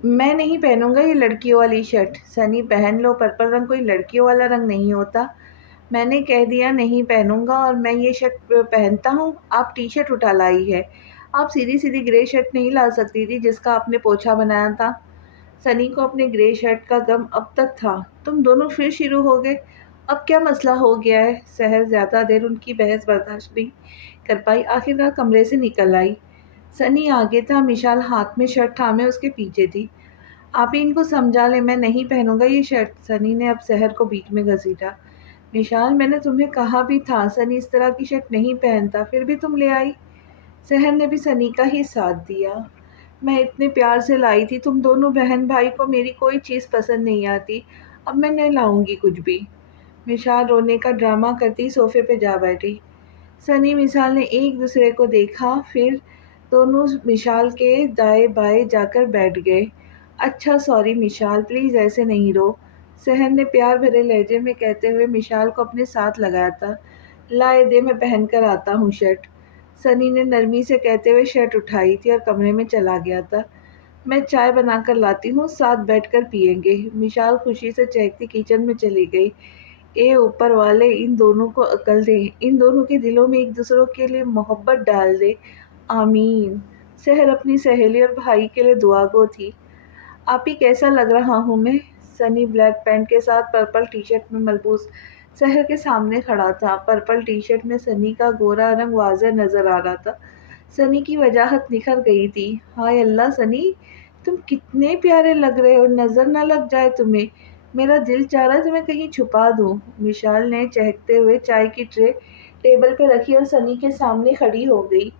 मैं नहीं पहनूंगा ये लड़कियों वाली शर्ट। सनी पहन लो, पर्पल रंग कोई लड़कियों वाला रंग नहीं होता। मैंने कह दिया नहीं पहनूंगा और मैं ये शर्ट पहनता हूँ। आप टी शर्ट उठा लाई है। आप सीधी सीधी ग्रे शर्ट नहीं ला सकती थी जिसका आपने पोछा बनाया था। सनी को अपने ग्रे शर्ट का गम अब तक था। तुम दोनों फिर शुरू हो गए। अब क्या मसला हो गया है? सहर ज्यादा देर उनकी बहस बर्दाश्त नहीं कर पाई, आखिरकार कमरे से निकल आई। सनी आगे था, मिशाल हाथ में शर्ट थामे उसके पीछे थी। आप ही इनको समझा ले, मैं नहीं पहनूंगा ये शर्ट। सनी ने अब सहर को बीच में घसीटा। विशाल, मैंने तुम्हें कहा भी था सनी इस तरह की शर्ट नहीं पहनता, फिर भी तुम ले आई। सहर ने भी सनी का ही साथ दिया। मैं इतने प्यार से लाई थी, तुम दोनों बहन भाई को मेरी कोई चीज़ पसंद नहीं आती। अब मैं नहीं लाऊंगी कुछ भी। विशाल रोने का ड्रामा करती सोफे पे जा बैठी। सनी विशाल ने एक दूसरे को देखा, फिर दोनों विशाल के दाएं बाएं जाकर बैठ गए। अच्छा सॉरी विशाल, प्लीज़ ऐसे नहीं रो, सहन ने प्यार भरे लहजे में कहते हुए विशाल को अपने साथ लगाया था। लाए दे, मैं पहन कर आता हूँ शर्ट। सनी ने नरमी से कहते हुए शर्ट उठाई थी और कमरे में चला गया था। मैं चाय बनाकर लाती हूँ, साथ बैठकर पियेंगे। विशाल खुशी से चहकती किचन में चली गई। ए ऊपर वाले, इन दोनों को अकल दे, इन दोनों के दिलों में एक दूसरों के लिए मोहब्बत डाल दे। आमीन। सहर अपनी सहेली और भाई के लिए दुआ गो थी। आप ही कैसा लग रहा हूँ मैं? सनी ब्लैक पैंट के साथ पर्पल टी शर्ट में मलबूस सहर के सामने खड़ा था। पर्पल टी शर्ट में सनी का गोरा रंग वाज़ह नजर आ रहा था। सनी की वजाहत निखर गई थी। हाय अल्लाह सनी, तुम कितने प्यारे लग रहे हो, नजर ना लग जाए तुम्हें। मेरा दिल चाह रहा है तुम्हें कहीं छुपा दूं। विशाल ने चहकते हुए चाय की ट्रे टेबल पर रखी और सनी के सामने खड़ी हो गई।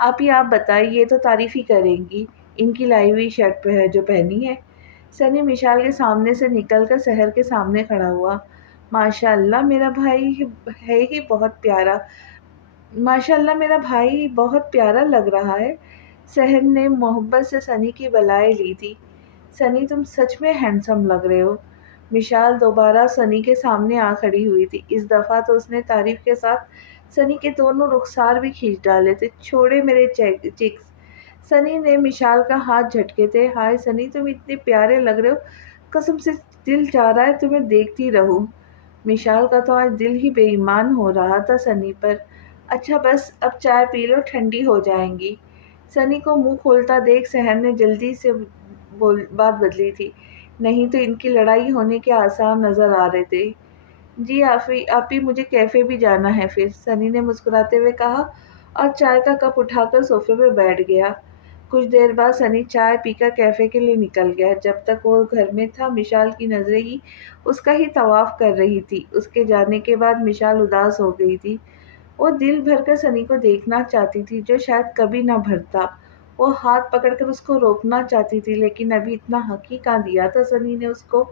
आप बताइए, ये तो तारीफ ही करेंगी इनकी लाई हुई शर्ट पे है जो पहनी है। सनी विशाल के सामने से निकलकर सहर के सामने खड़ा हुआ। माशाल्लाह मेरा भाई है ही बहुत प्यारा। माशाल्लाह मेरा भाई बहुत प्यारा लग रहा है। सहर ने मोहब्बत से सनी की बलाएं ली थी। सनी तुम सच में हैंडसम लग रहे हो। विशाल दोबारा सनी के सामने आ खड़ी हुई थी। इस दफा तो उसने तारीफ के साथ सनी के दोनों रुखसार भी खींच डाले थे। छोड़े मेरे चिक्स। सनी ने विशाल का हाथ झटके थे। हाय सनी, तुम इतने प्यारे लग रहे हो, कसम से दिल चाह रहा है तुम्हें देखती रहूं। विशाल का तो आज दिल ही बेईमान हो रहा था सनी पर। अच्छा बस अब चाय पी लो, ठंडी हो जाएंगी। सनी को मुंह खोलता देख सहर ने जल्दी से बोल बात बदली थी। नहीं तो इनकी लड़ाई होने के आसार नजर आ रहे थे। जी आप ही मुझे कैफे भी जाना है फिर, सनी ने मुस्कुराते हुए कहा और चाय का कप उठाकर सोफे पे बैठ गया। कुछ देर बाद सनी चाय पीकर कैफे के लिए निकल गया। जब तक वो घर में था मिशाल की नजरें ही उसका ही तवाफ कर रही थी। उसके जाने के बाद मिशाल उदास हो गई थी। वो दिल भरकर सनी को देखना चाहती थी जो शायद कभी ना भरता। वो हाथ पकड़कर उसको रोकना चाहती थी, लेकिन अभी इतना हक ही कहाँ दिया था सनी ने उसको।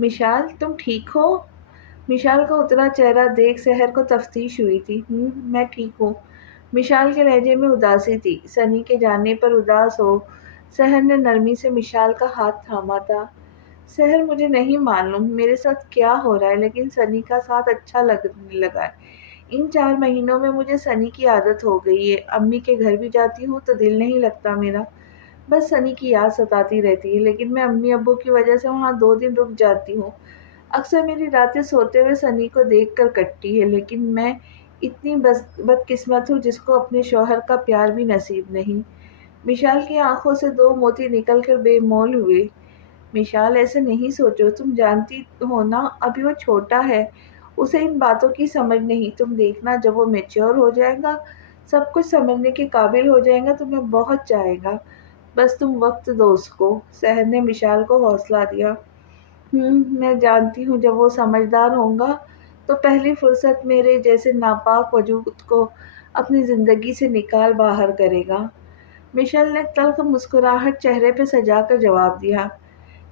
मिशाल तुम ठीक हो? मिशाल का उतरा चेहरा देख सहर को तफ्तीश हुई थी। मैं ठीक हूँ। मिशाल के लहजे में उदासी थी। सनी के जाने पर उदास हो। सहर ने नरमी से मिशाल का हाथ थामा था। सहर मुझे नहीं मालूम मेरे साथ क्या हो रहा है, लेकिन सनी का साथ अच्छा लगने लगा है। इन 4 महीनों में मुझे सनी की आदत हो गई है। अम्मी के घर भी जाती हूँ तो दिल नहीं लगता मेरा। बस सनी की याद सताती रहती है, लेकिन मैं अम्मी अब्बू की वजह से वहाँ 2 दिन रुक जाती हूँ। अक्सर मेरी रातें सोते हुए सनी को देखकर कटती है, लेकिन मैं इतनी बदकिस्मत हूँ जिसको अपने शौहर का प्यार भी नसीब नहीं। विशाल की आंखों से 2 मोती निकलकर बेमोल हुए। विशाल ऐसे नहीं सोचो, तुम जानती हो ना अभी वो छोटा है, उसे इन बातों की समझ नहीं। तुम देखना जब वो मैच्योर हो जाएगा, सब कुछ समझने के काबिल हो जाएगा, तुम्हें बहुत चाहेगा। बस तुम वक्त दो उसको। सहर ने विशाल को हौसला दिया। मैं जानती हूँ जब वो समझदार होगा तो पहली फुर्सत मेरे जैसे नापाक वजूद को अपनी ज़िंदगी से निकाल बाहर करेगा। मिशेल ने तल्ख मुस्कुराहट चेहरे पे सजाकर जवाब दिया।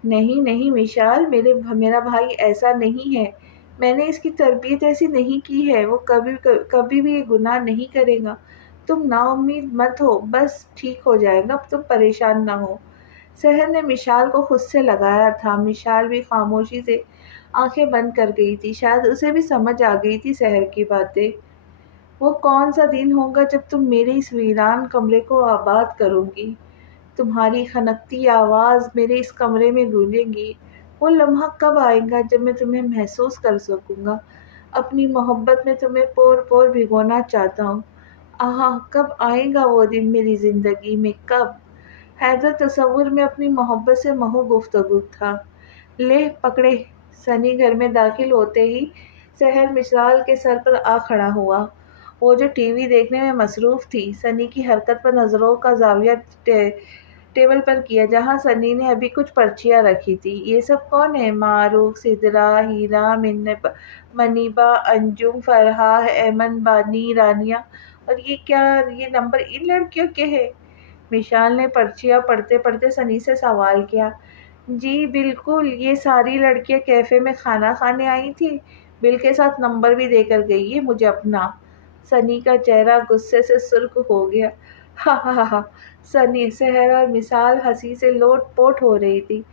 नहीं नहीं विशाल, मेरा भाई ऐसा नहीं है। मैंने इसकी तरबियत ऐसी नहीं की है। वो कभी कभी भी ये गुनाह नहीं करेगा। तुम नाउम्मीद मत हो, बस ठीक हो जाएगा, अब तुम परेशान ना हो। सहर ने मिशाल को खुद से लगाया था। मिशाल भी खामोशी से आंखें बंद कर गई थी। शायद उसे भी समझ आ गई थी सहर की बातें। वो कौन सा दिन होगा जब तुम मेरे इस वीरान कमरे को आबाद करोगी? तुम्हारी खनकती आवाज़ मेरे इस कमरे में गूंजेगी। वो लम्हा कब आएगा जब मैं तुम्हें महसूस कर सकूँगा? अपनी मोहब्बत में तुम्हें पोर-पोर भिगोना चाहता हूँ। आहा! कब आएगा वो दिन मेरी ज़िंदगी में, कब? हैदर तसव्वुर में अपनी मोहब्बत से महू गुफ्तगू था। ले पकड़े। सनी घर में दाखिल होते ही सहर मिसाल के सर पर आ खड़ा हुआ। वो जो टीवी देखने में मसरूफ़ थी, सनी की हरकत पर नज़रों का ज़ाविया टेबल पर किया जहाँ सनी ने अभी कुछ पर्चियाँ रखी थी। ये सब कौन है? मारूफ, सिदरा, हीरा, मनीबा, अंजुम, फरहा, अमन, बानी, रानिया। और ये क्या? ये नंबर इन लड़कियों के हैं? विशाल ने पर्चियाँ पढ़ते-पढ़ते सनी से सवाल किया। जी बिल्कुल, ये सारी लड़कियाँ कैफ़े में खाना खाने आई थीं। बिल के साथ नंबर भी देकर गई है मुझे अपना। सनी का चेहरा गुस्से से सुर्ख हो गया। हा हा हा हा। सनी, सहर और मिसाल हंसी से लोट-पोट हो रही थी।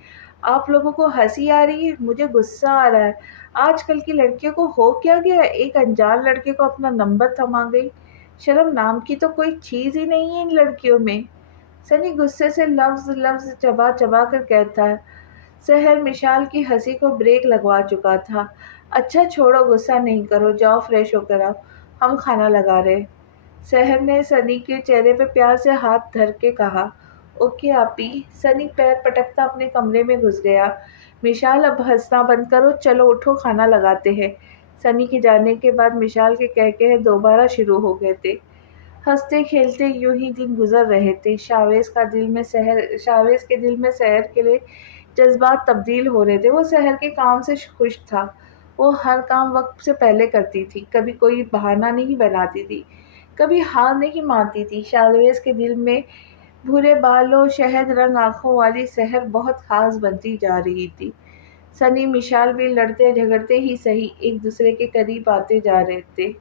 आप लोगों को हंसी आ रही है, मुझे गुस्सा आ रहा है। आजकल की लड़कियों को हो क्या गया? एक अनजान लड़के को अपना नंबर थमा गई। शर्म नाम की तो कोई चीज़ ही नहीं है इन लड़कियों में। सनी गुस्से से लफ्ज़-लफ्ज़ चबा-चबा कर कहता है। सहर मिशाल की हंसी को ब्रेक लगवा चुका था। अच्छा छोड़ो, गुस्सा नहीं करो, जाओ फ्रेश होकर आओ, हम खाना लगा रहे। सहर ने सनी के चेहरे पे प्यार से हाथ धर के कहा। ओके आपी। सनी पैर पटकता अपने कमरे में घुस गया। मिशाल अब हंसना बंद करो, चलो उठो खाना लगाते हैं। सनी के जाने के बाद मिशाल के कहकहे दोबारा शुरू हो गए थे। हंसते खेलते यूं ही दिन गुजर रहे थे। शावेज के दिल में सहर के लिए जज़्बात तब्दील हो रहे थे। वो सहर के काम से खुश था। वो हर काम वक़्त से पहले करती थी, कभी कोई बहाना नहीं बनाती थी, कभी हार नहीं मानती थी। शाहवेज़ के दिल में भूरे बालों, शहद रंग आँखों वाली सहर बहुत ख़ास बनती जा रही थी। सनी मिशाल भी लड़ते-झगड़ते ही सही, एक-दूसरे के करीब आते जा रहे थे।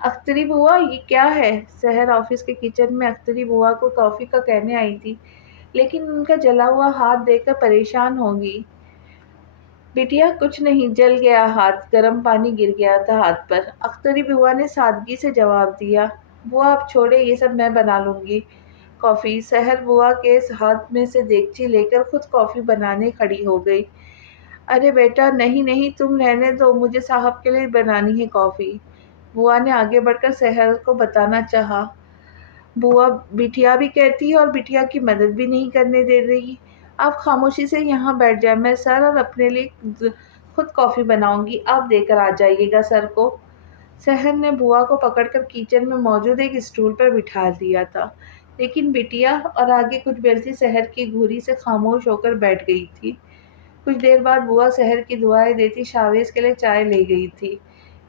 अख्तरी बुआ, ये क्या है? सहर ऑफ़िस के किचन में अख्तरी बुआ को कॉफ़ी का कहने आई थी, लेकिन उनका जला हुआ हाथ देखकर परेशान होगी। बिटिया कुछ नहीं, जल गया हाथ, गर्म पानी गिर गया था हाथ पर। अख्तरी बुआ ने सादगी से जवाब दिया। बुआ आप छोड़े, ये सब मैं बना लूँगी कॉफ़ी। सहर बुआ के हाथ में से देगची लेकर खुद कॉफ़ी बनाने खड़ी हो गई। अरे बेटा नहीं नहीं, तुम रहने दो, मुझे साहब के लिए बनानी है कॉफ़ी। बुआ ने आगे बढ़कर सहर को बताना चाहा। बुआ बिटिया भी कहती है और बिटिया की मदद भी नहीं करने दे रही। आप खामोशी से यहाँ बैठ जाएं, मैं सर और अपने लिए खुद कॉफ़ी बनाऊंगी, आप देकर आ जाइएगा सर को। सहर ने बुआ को पकड़कर किचन में मौजूद एक स्टूल पर बिठा दिया था, लेकिन बिटिया और आगे कुछ बेलती सहर की घूरी से खामोश होकर बैठ गई थी। कुछ देर बाद बुआ सहर की दुआएं देती शावेज के लिए चाय ले गई थी।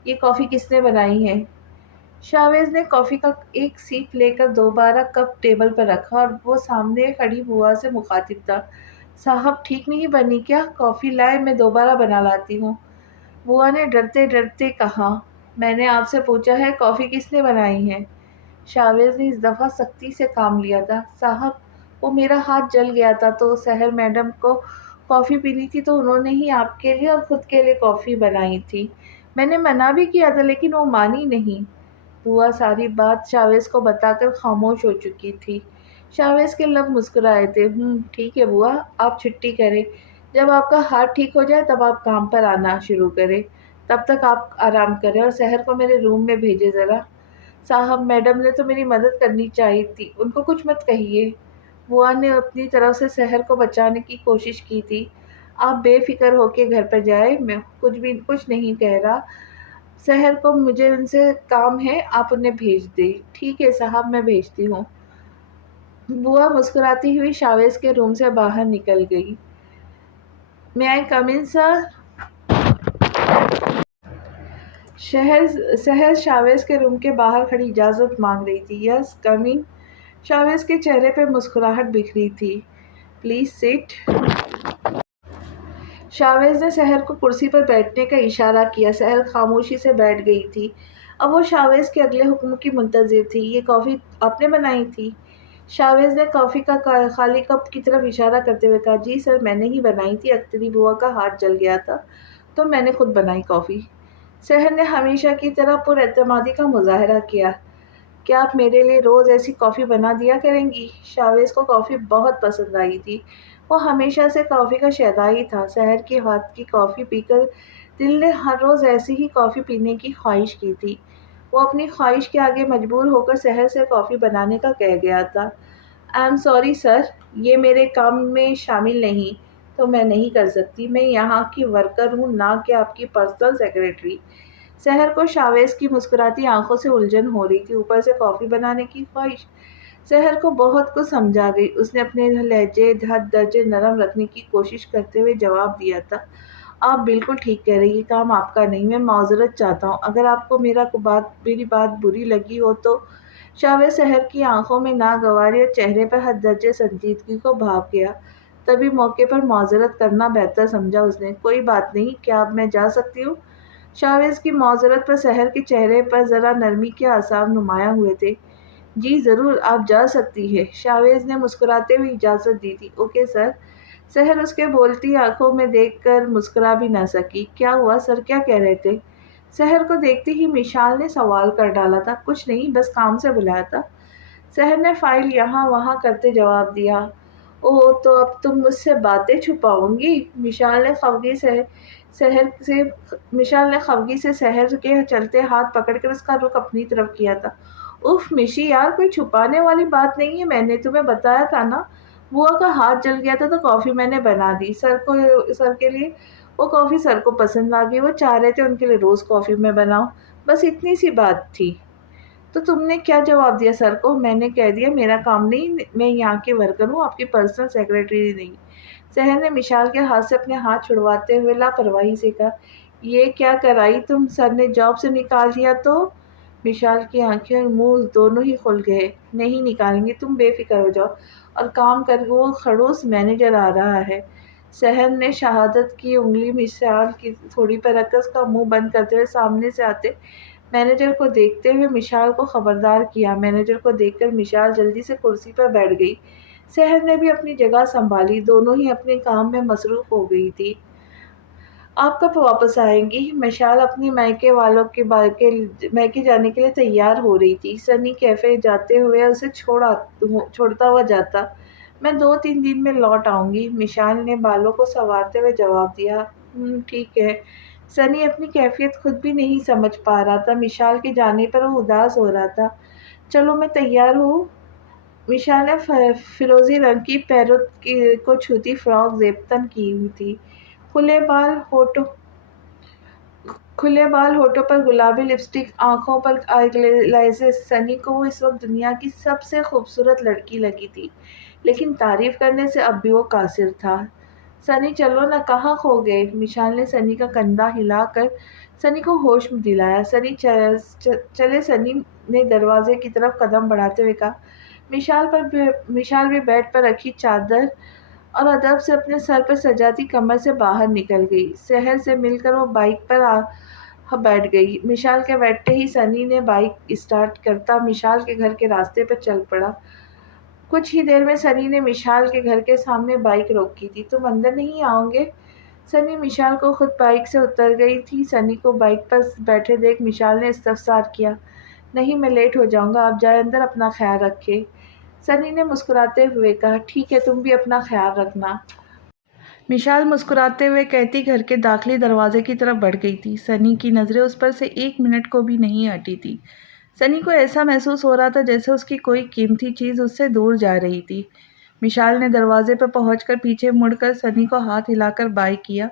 ये कॉफ़ी किसने बनाई है? शावेज ने कॉफ़ी का एक सीप लेकर दोबारा कप टेबल पर रखा और वो सामने खड़ी बुआ से मुखातिब था। साहब ठीक नहीं बनी क्या? कॉफ़ी लाए, मैं दोबारा बना लाती हूँ। बुआ ने डरते-डरते कहा। मैंने आपसे पूछा है कॉफ़ी किसने बनाई है? शावेज ने इस दफ़ा सख्ती से काम लिया था। साहब वो मेरा हाथ जल गया था तो सहर मैडम को कॉफ़ी पीनी थी तो उन्होंने ही आपके लिए और ख़ुद के लिए कॉफ़ी बनाई थी। मैंने मना भी किया था लेकिन वो मानी नहीं। बुआ सारी बात शावेज को बताकर खामोश हो चुकी थी। शावेज के लब मुस्कुराए थे। ठीक है बुआ, आप छुट्टी करें। जब आपका हाथ ठीक हो जाए तब आप काम पर आना शुरू करें। तब तक आप आराम करें और सहर को मेरे रूम में भेजें ज़रा। साहब मैडम ने तो मेरी मदद करनी चाहिए थी, उनको कुछ मत कहिए। बुआ ने अपनी तरफ से सहर को बचाने की कोशिश की थी। आप बेफ़िक्र होके घर पर जाएँ, मैं कुछ नहीं कह रहा। सहर को मुझे उनसे काम है, आप उन्हें भेज दें। ठीक है साहब, मैं भेजती हूँ। बुआ मुस्कुराती हुई शावेज के रूम से बाहर निकल गई। मे आई कम इन सर? सहर शावेज के रूम के बाहर खड़ी इजाज़त मांग रही थी। यस कम इन। शावेज के चेहरे पे मुस्कुराहट बिखरी थी। Please sit. शावेज ने सहर को कुर्सी पर बैठने का इशारा किया। सहर खामोशी से बैठ गई थी। अब वो शावेज के अगले हुक्म की मुंतज़िर थी। ये कॉफ़ी आपने बनाई थी? शावेज ने कॉफ़ी का खाली कप की तरफ इशारा करते हुए कहा। जी सर, मैंने ही बनाई थी। अख्तरी बुआ का हाथ जल गया था तो मैंने खुद बनाई कॉफ़ी। सहर ने हमेशा की तरह पुरएतमादी का मुज़ाहरा किया। क्या आप मेरे लिए रोज़ ऐसी कॉफ़ी बना दिया करेंगी? शावेज़ को कॉफ़ी बहुत पसंद आई थी। वो हमेशा से कॉफ़ी का शैदाई था। सहर के हाथ की कॉफ़ी पीकर दिल ने हर रोज़ ऐसी ही कॉफ़ी पीने की ख़्वाहिश की थी। वो अपनी ख़्वाहिश के आगे मजबूर होकर सहर से कॉफ़ी बनाने का कह गया था। आई एम सॉरी सर, ये मेरे काम में शामिल नहीं, तो मैं नहीं कर सकती। मैं यहाँ की वर्कर हूँ, ना कि आपकी पर्सनल सेक्रेटरी। सहर को शावेज़ की मुस्कुराती आँखों से उलझन हो रही थी, ऊपर से कॉफ़ी बनाने की ख़्वाहिश। सहर को बहुत कुछ समझा गई। उसने अपने लहजे, हद दर्जे नरम रखने की कोशिश करते हुए जवाब दिया था, आप बिल्कुल ठीक कह रही हैं, ये काम आपका नहीं, मैं माज़रत चाहता हूँ। अगर आपको मेरी बात बुरी लगी हो तो शावेज़ सहर की आँखों में नागवारी और चेहरे पर हद दर्जे संजीदगी को भाप गया। तभी मौके पर माज़रत करना बेहतर समझा उसने। कोई बात नहीं, क्या अब मैं जा सकती हूँ? शावेज़ की माज़रत पर सहर के चेहरे पर ज़रा नरमी के आसार नुमायाँ हुए थे। जी ज़रूर, आप जा सकती हैं, शावेज़ ने मुस्कुराते हुए इजाज़त दी थी। Okay sir. सहर उसके बोलती आँखों में देखकर मुस्कुरा भी न सकी। क्या हुआ सर, क्या कह रहे थे? सहर को देखते ही मिशाल ने सवाल कर डाला था। कुछ नहीं, बस काम से बुलाया था। सहर ने फ़ाइल यहाँ-वहाँ करते जवाब दिया। ओह! तो अब तुम मुझसे बातें छुपाओगी? मिशाल ने खफ़गी से सहर के चलते हाथ पकड़कर उसका रुख अपनी तरफ किया था। उफ़ मिशी यार, कोई छुपाने वाली बात नहीं है, मैंने तुम्हें बताया था ना, बुआ का हाथ जल गया था तो कॉफ़ी मैंने बना दी। सर के लिए वो कॉफ़ी सर को पसंद आ गई, वो चाह रहे थे उनके लिए रोज़ कॉफ़ी मैं बनाऊँ, बस इतनी सी बात थी। तो तुमने क्या जवाब दिया सर को? मैंने कह दिया मेरा काम नहीं, मैं यहाँ की वर्कर हूँ, आपकी पर्सनल सेक्रेटरी नहीं। सहर ने मिशाल के हाथ से अपने हाथ छुड़वाते हुए लापरवाही से कहा, ये क्या कराई तुम? सर ने जॉब से निकाल दिया तो? विशाल की आँखें और मुँह दोनों ही खुल गए। नहीं निकालेंगे, तुम बेफ़िक्र हो जाओ और काम कर, वो खड़ूस मैनेजर आ रहा है। सहर ने शहादत की उँगली मिशाल की थोड़ी पर रखकर उसका मुँह बंद करते हुए सामने से आते मैनेजर को देखते हुए मिशाल को खबरदार किया। मैनेजर को देखकर मिशाल जल्दी से कुर्सी पर बैठ गई। सहर ने भी अपनी जगह सँभाली, दोनों ही अपने काम में मसरूफ़ हो गई थी। आप कब वापस आएँगी? मिशाल अपनी मायके जाने के लिए तैयार हो रही थी। सनी कैफ़े जाते हुए उसे छोड़ता हुआ जाता। मैं 2-3 दिन में लौट आऊँगी, मिशाल ने बालों को सँवारते हुए जवाब दिया। ठीक है। सनी अपनी कैफ़ियत खुद भी नहीं समझ पा रहा था। मिशाल के जाने पर वो उदास हो रहा था। चलो मैं तैयार हूँ। विशाल ने फ़िरोज़ी रंग की पैरों को छूती फ्रॉक ज़ेबतन की हुई थी। खुले बाल होठों खुले बाल, होठों पर गुलाबी लिपस्टिक, आँखों पर आईलैशेज़। सनी को वो इस वक़्त दुनिया की सबसे खूबसूरत लड़की लगी थी, लेकिन तारीफ़ करने से अब भी वो कासिर था। सनी चलो ना, कहाँ खो गए? विशाल ने सनी का कंधा हिलाकर सनी को होश में दिलाया। चले, सनी ने दरवाज़े की तरफ कदम बढ़ाते हुए कहा। मिशाल भी बेड पर रखी चादर और अदब से अपने सर पर सजाती कमर से बाहर निकल गई। शहर से मिलकर वो बाइक पर बैठ गई। मिशाल के बैठते ही सनी ने बाइक स्टार्ट करता मिशाल के घर के रास्ते पर चल पड़ा। कुछ ही देर में सनी ने मिशाल के घर के सामने बाइक रोकी थी। तुम अंदर नहीं आओगे? सनी मिशाल को खुद बाइक से उतर गई थी। सनी को बाइक पर बैठे देख मिशाल ने इस्तफसार किया। नहीं, मैं लेट हो जाऊँगा, आप जाएँ अंदर, अपना ख़्याल रखें। सनी ने मुस्कुराते हुए कहा, ठीक है, तुम भी अपना ख़्याल रखना। मिशाल मुस्कुराते हुए कहती घर के दाखिली दरवाजे की तरफ बढ़ गई थी। सनी की नज़रें उस पर से 1 मिनट को भी नहीं हटी थी। सनी को ऐसा महसूस हो रहा था जैसे उसकी कोई कीमती चीज़ उससे दूर जा रही थी। मिशाल ने दरवाजे पर पहुंचकर पीछे मुड़कर सनी को हाथ हिलाकर बाय किया।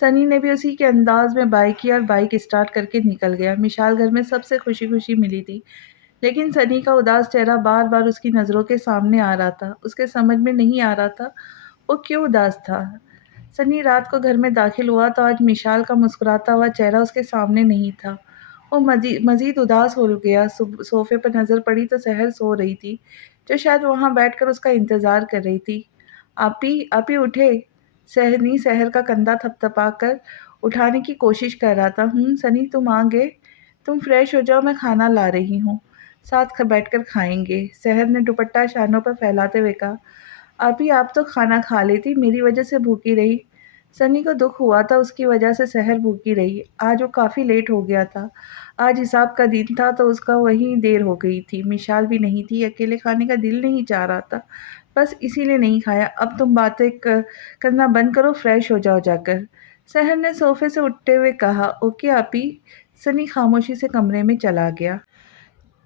सनी ने भी उसी के अंदाज में बाय किया और बाइक स्टार्ट करके निकल गया। मिशाल घर में सबसे खुशी-खुशी मिली थी, लेकिन सनी का उदास चेहरा बार-बार उसकी नज़रों के सामने आ रहा था। उसके समझ में नहीं आ रहा था वो क्यों उदास था। सनी रात को घर में दाखिल हुआ तो आज मिशाल का मुस्कुराता हुआ चेहरा उसके सामने नहीं था। वो मज़ीद उदास हो गया। सोफ़े पर नज़र पड़ी तो सहर सो रही थी, जो शायद वहाँ बैठकर उसका इंतज़ार कर रही थी। "आपी उठे।" सनी सहर का कंधा थपथपाकर उठाने की कोशिश कर रहा था। सनी तुम आ गए? तुम फ्रेश हो जाओ, मैं खाना ला रही हूँ, साथ बैठकर खाएँगे। सहर ने दुपट्टा शानों पर फैलाते हुए कहा। "आपी आप तो खाना खा लेती, मेरी वजह से भूखी रही।" सनी को दुख हुआ था, उसकी वजह से सहर भूखी रही। आज वो काफ़ी लेट हो गया था। आज हिसाब का दिन था तो उसका वहीं देर हो गई थी। मिशाल भी नहीं थी, अकेले खाने का दिल नहीं चाह रहा था, बस इसीलिए नहीं खाया। अब तुम बातें करना बंद करो, फ्रेश हो जाओ जाकर। सहर ने सोफे से उठते हुए कहा, ओके आपी। सनी खामोशी से कमरे में चला गया।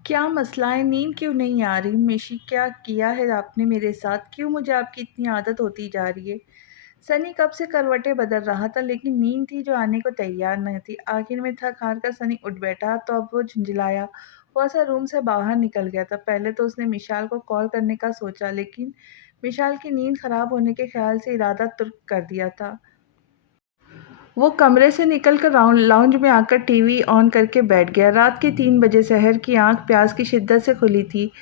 क्या मसला है? नींद क्यों नहीं आ रही? मिशी, क्या किया है आपने मेरे साथ? क्यों मुझे आपकी इतनी आदत होती जा रही है? सनी कब से करवटें बदल रहा था, लेकिन नींद थी जो आने को तैयार न थी। आखिर में थक हार कर सनी उठ बैठा तो अब वो झुंझलाया हुआ सा रूम से बाहर निकल गया था। पहले तो उसने मिशाल को कॉल करने का सोचा, लेकिन मिशाल की नींद खराब होने के ख्याल से इरादा तुर्क कर दिया था। वो कमरे से निकलकर लाउंज में आकर टीवी ऑन करके बैठ गया। रात के 3 बजे सहर की आंख प्यास की शिद्दत से खुली थी।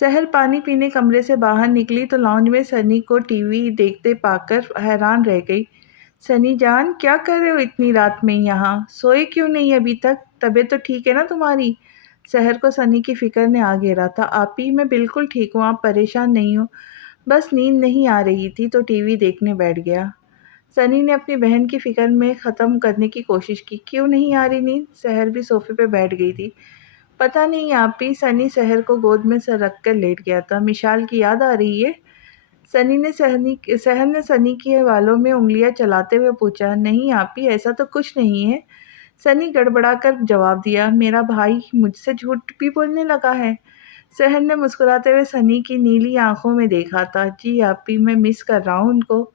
सहर पानी पीने कमरे से बाहर निकली तो लाउंज में सनी को टीवी देखते पाकर हैरान रह गई। सनी जान, क्या कर रहे हो इतनी रात में यहाँ? सोए क्यों नहीं अभी तक? तबीयत तो ठीक है ना तुम्हारी? सहर को सनी की फिक्र ने आ घेरा था। आपी, मैं बिल्कुल ठीक हूँ, आप परेशान नहीं हो। बस नींद नहीं आ रही थी तो टीवी देखने बैठ गया। सनी ने अपनी बहन की फ़िक्र में ख़त्म करने की कोशिश की। क्यों नहीं आ रही नींद? सहर भी सोफ़े पे बैठ गई थी। पता नहीं आपी। सनी सहर को गोद में सर रख कर लेट गया था। मिशाल की याद आ रही है? सहर ने सनी के बालों में उँगलियाँ चलाते हुए पूछा। नहीं आपी, ऐसा तो कुछ नहीं है। सनी गड़बड़ाकर जवाब दिया। मेरा भाई मुझसे झूठ भी बोलने लगा है। सहर ने मुस्कुराते हुए सनी की नीली आँखों में देखा था। जी आपी, मैं मिस कर रहा हूँ उनको।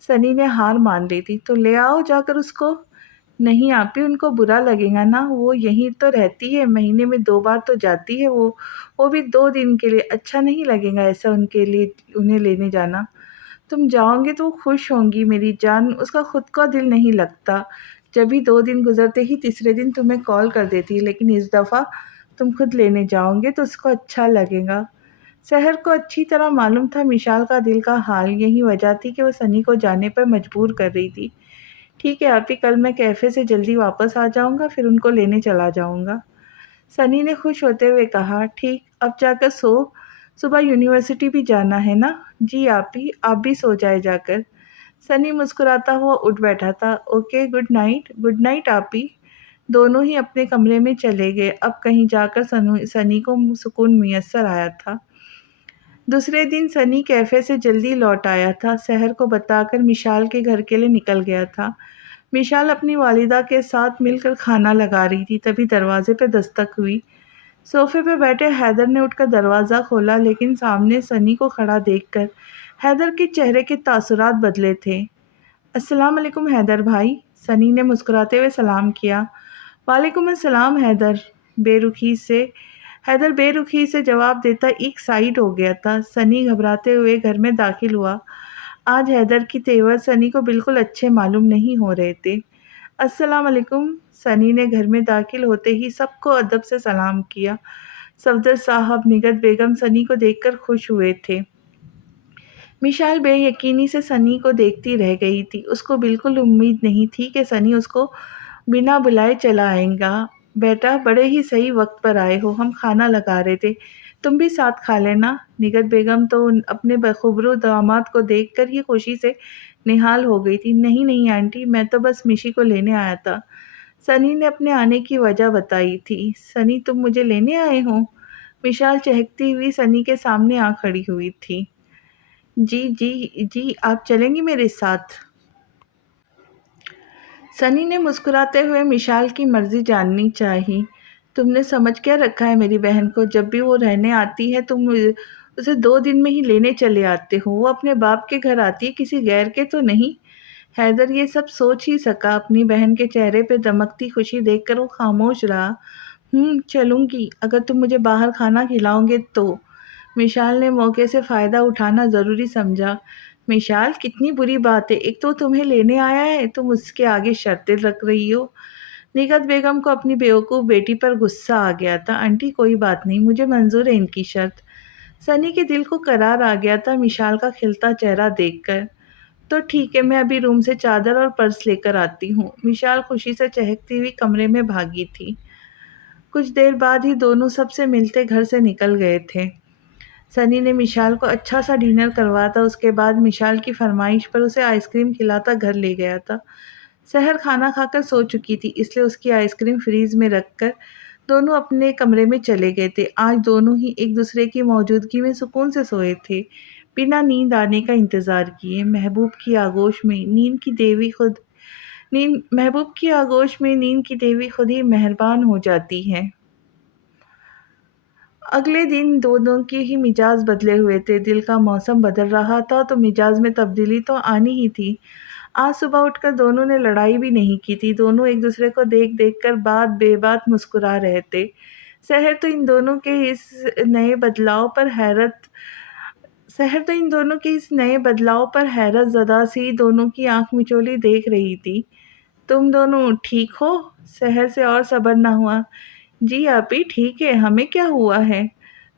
सनी ने हार मान ली थी। तो ले आओ जाकर उसको। नहीं आपी, उनको बुरा लगेगा ना, वो यहीं तो रहती है, महीने में 2 बार तो जाती है वो भी 2 दिन के लिए। अच्छा नहीं लगेगा ऐसा उनके लिए उन्हें लेने जाना। तुम जाओगे तो वो खुश होंगी मेरी जान, उसका खुद का दिल नहीं लगता। जब भी 2 दिन गुजरते ही तीसरे दिन तुम्हें कॉल कर देती है, लेकिन इस दफ़ा तुम खुद लेने जाओगे तो उसको अच्छा लगेगा। सहर को अच्छी तरह मालूम था मिशाल का दिल का हाल। यही वजह थी कि वो सनी को जाने पर मजबूर कर रही थी। ठीक है आपी, कल मैं कैफ़े से जल्दी वापस आ जाऊँगा, फिर उनको लेने चला जाऊँगा। सनी ने खुश होते हुए कहा, ठीक, अब जाकर सो, सुबह यूनिवर्सिटी भी जाना है ना? जी आपी, आप भी सो जाए जाकर। सनी मुस्कुराता हुआ उठ बैठा था। ओके, गुड नाइट आपी। दोनों ही अपने कमरे में चले गए। अब कहीं जाकर सनी को सुकून मुयस्सर आया था। दूसरे दिन सनी कैफ़े से जल्दी लौट आया था। सहर को बताकर मिशाल के घर के लिए निकल गया था। मिशाल अपनी वालिदा के साथ मिलकर खाना लगा रही थी, तभी दरवाजे पर दस्तक हुई। सोफे पे बैठे हैदर ने उठकर दरवाज़ा खोला, लेकिन सामने सनी को खड़ा देखकर हैदर के चेहरे के तासुरात बदले थे। अस्सलाम वालेकुम हैदर भाई। सनी ने मुस्कुराते हुए सलाम किया। वालेकुम अस्सलाम हैदर बेरुखी से जवाब देता एक साइड हो गया था। सनी घबराते हुए घर में दाखिल हुआ। आज हैदर की तेवर सनी को बिल्कुल अच्छे मालूम नहीं हो रहे थे। अस्सलाम वालेकुम। सनी ने घर में दाखिल होते ही सबको अदब से सलाम किया। सफदर साहब, निगत बेगम सनी को देखकर खुश हुए थे। मिशाल बेयकीनी से सनी को देखती रह गई थी। उसको बिल्कुल उम्मीद नहीं थी कि सनी उसको बिना बुलाए चला आएगा। बेटा, बड़े ही सही वक्त पर आए हो, हम खाना लगा रहे थे, तुम भी साथ खा लेना। निगत बेगम तो अपने बखूबरू दामाद को देखकर ही खुशी से निहाल हो गई थी। नहीं नहीं आंटी, मैं तो बस मिशी को लेने आया था। सनी ने अपने आने की वजह बताई थी। सनी, तुम मुझे लेने आए हो? मिशाल चहकती हुई सनी के सामने आ खड़ी हुई थी। जी जी जी, आप चलेंगी मेरे साथ? सनी ने मुस्कुराते हुए मिशाल की मर्जी जाननी चाही। तुमने समझ क्या रखा है मेरी बहन को? जब भी वो रहने आती है तुम उसे 2 दिन में ही लेने चले आते हो। वो अपने बाप के घर आती है, किसी गैर के तो नहीं। हैदर ये सब सोच ही सका। अपनी बहन के चेहरे पे दमकती खुशी देखकर वो खामोश रहा। चलूँगी, अगर तुम मुझे बाहर खाना खिलाओगे तो। मिशाल ने मौके से फ़ायदा उठाना ज़रूरी समझा। मिशाल, कितनी बुरी बात है, एक तो तुम्हें लेने आया है, तुम उसके आगे शर्तें रख रही हो। निगत बेगम को अपनी बेवकूफ़ बेटी पर गुस्सा आ गया था। आंटी, कोई बात नहीं, मुझे मंजूर है इनकी शर्त। सनी के दिल को करार आ गया था मिशाल का खिलता चेहरा देखकर। तो ठीक है, मैं अभी रूम से चादर और पर्स लेकर आती हूँ। मिशाल खुशी से चहकती हुई कमरे में भागी थी। कुछ देर बाद ही दोनों सबसे मिलते घर से निकल गए थे। सनी ने मिशाल को अच्छा सा डिनर करवाया था। उसके बाद मिशाल की फरमाइश पर उसे आइसक्रीम खिलाता घर ले गया था। सहर खाना खाकर सो चुकी थी, इसलिए उसकी आइसक्रीम फ्रीज में रखकर दोनों अपने कमरे में चले गए थे। आज दोनों ही एक दूसरे की मौजूदगी में सुकून से सोए थे, बिना नींद आने का इंतजार किए। महबूब की आगोश में नींद की देवी खुद ही मेहरबान हो जाती है। अगले दिन दोनों के ही मिजाज बदले हुए थे। दिल का मौसम बदल रहा था तो मिजाज में तब्दीली तो आनी ही थी। आज सुबह उठकर दोनों ने लड़ाई भी नहीं की थी। दोनों एक दूसरे को देख देख कर बात बेबात मुस्कुरा रहे थे। शहर तो इन दोनों के इस नए बदलाव पर हैरत शहर तो इन दोनों के इस नए बदलाव पर हैरत ज़दा सी दोनों की आंख मिचोली देख रही थी। तुम दोनों ठीक हो? शहर से और सब्र न हुआ। जी आपी ठीक है, हमें क्या हुआ है?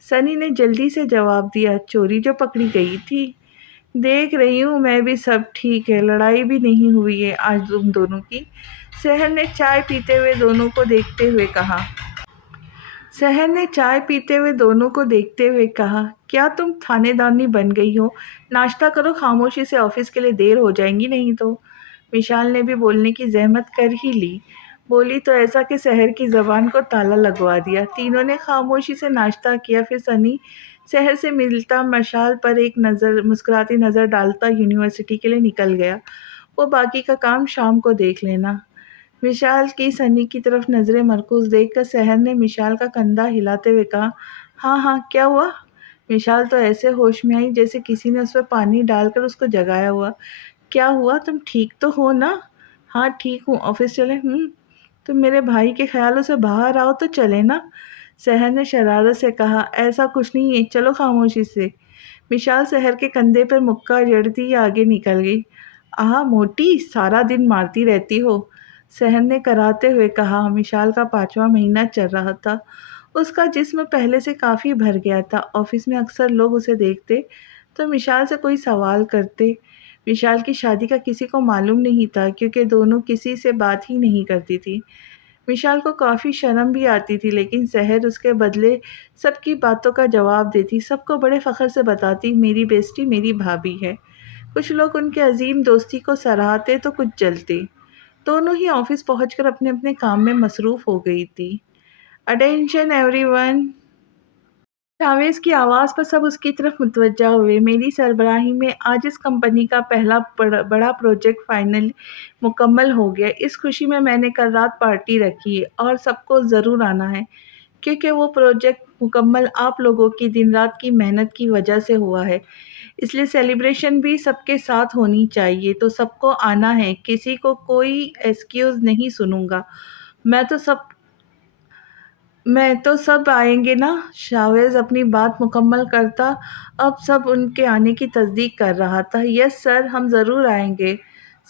सनी ने जल्दी से जवाब दिया, चोरी जो पकड़ी गई थी। देख रही हूँ मैं भी, सब ठीक है, लड़ाई भी नहीं हुई है आज तुम दोनों की। शहर ने चाय पीते हुए दोनों को देखते हुए कहा। शहर ने चाय पीते हुए दोनों को देखते हुए कहा, क्या तुम थानेदारनी बन गई हो? नाश्ता करो खामोशी से, ऑफिस के लिए देर हो जाएंगी नहीं तो। विशाल ने भी बोलने की जहमत कर ही ली। बोली तो ऐसा कि शहर की जबान को ताला लगवा दिया। तीनों ने खामोशी से नाश्ता किया। फिर सनी शहर से मिलता मशाल पर एक नज़र मुस्कुराती नज़र डालता यूनिवर्सिटी के लिए निकल गया। वो बाकी का काम शाम को देख लेना। विशाल की सनी की तरफ नज़रें मरकूज देखकर शहर ने मिशाल का कंधा हिलाते हुए कहा, हाँ हाँ क्या हुआ? मिशाल तो ऐसे होश में आई जैसे किसी ने उस पर पानी डालकर उसको जगाया हुआ। क्या हुआ, तुम ठीक तो हो ना? हाँ ठीक हूँ, ऑफिस चले? तुम मेरे भाई के ख्यालों से बाहर आओ तो चले ना। शहर ने शरारत से कहा, ऐसा कुछ नहीं है, चलो खामोशी से। विशाल शहर के कंधे पर मुक्का जड़ती ही आगे निकल गई। आह मोटी, सारा दिन मारती रहती हो, शहर ने कराते हुए कहा। विशाल का 5वां महीना चल रहा था। उसका जिस्म पहले से काफ़ी भर गया था। ऑफिस में अक्सर लोग उसे देखते तो विशाल से कोई सवाल करते। विशाल की शादी का किसी को मालूम नहीं था, क्योंकि दोनों किसी से बात ही नहीं करती थी। विशाल को काफ़ी शर्म भी आती थी, लेकिन शहर उसके बदले सबकी बातों का जवाब देती, सबको बड़े फ़ख्र से बताती, मेरी बेस्टी मेरी भाभी है। कुछ लोग उनके अजीम दोस्ती को सराहते तो कुछ जलते। दोनों ही ऑफिस पहुंचकर अपने अपने काम में मसरूफ़ हो गई थी। Attention everyone. जावेद की आवाज़ पर सब उसकी तरफ मुतवज्जा हुए। मेरी सरबराही में आज इस कंपनी का पहला बड़ा प्रोजेक्ट फाइनल मुकम्मल हो गया। इस खुशी में मैंने कल रात पार्टी रखी है और सबको ज़रूर आना है, क्योंकि वो प्रोजेक्ट मुकम्मल आप लोगों की दिन रात की मेहनत की वजह से हुआ है। इसलिए सेलिब्रेशन भी सबके साथ होनी चाहिए, तो सबको आना है। किसी को कोई एक्सक्यूज़ नहीं सुनूंगा। मैं तो सब मैं तो सब आएंगे ना? शावेज अपनी बात मुकम्मल करता अब सब उनके आने की तस्दीक कर रहा था। यस सर, हम ज़रूर आएंगे,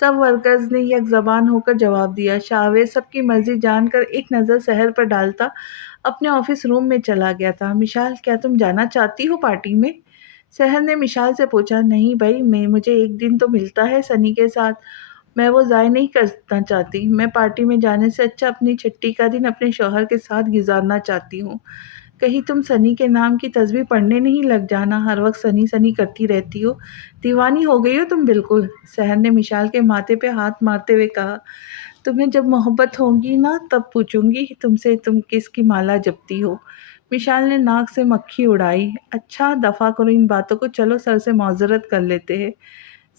सब वर्कर्स ने एक ज़बान होकर जवाब दिया। शावेज सबकी मर्ज़ी जानकर एक नज़र शहर पर डालता अपने ऑफिस रूम में चला गया था। मिशाल, क्या तुम जाना चाहती हो पार्टी में? शहर ने मिशाल से पूछा। नहीं भाई, मुझे एक दिन तो मिलता है सनी के साथ, मैं वो ज़ाय नहीं करना चाहती। मैं पार्टी में जाने से अच्छा अपनी छुट्टी का दिन अपने शौहर के साथ गुजारना चाहती हूँ। कहीं तुम सनी के नाम की तस्वीर पढ़ने नहीं लग जाना, हर वक्त सनी सनी करती रहती हो, दीवानी हो गई हो तुम बिल्कुल। शहर ने मिशाल के माथे पे हाथ मारते हुए कहा, तुम्हें जब मोहब्बत होगी ना तब पूछूंगी तुमसे, तुम किसकी माला जपती हो। विशाल ने नाक से मक्खी उड़ाई। अच्छा दफ़ा करो इन बातों को, चलो सर से माजरत कर लेते हैं।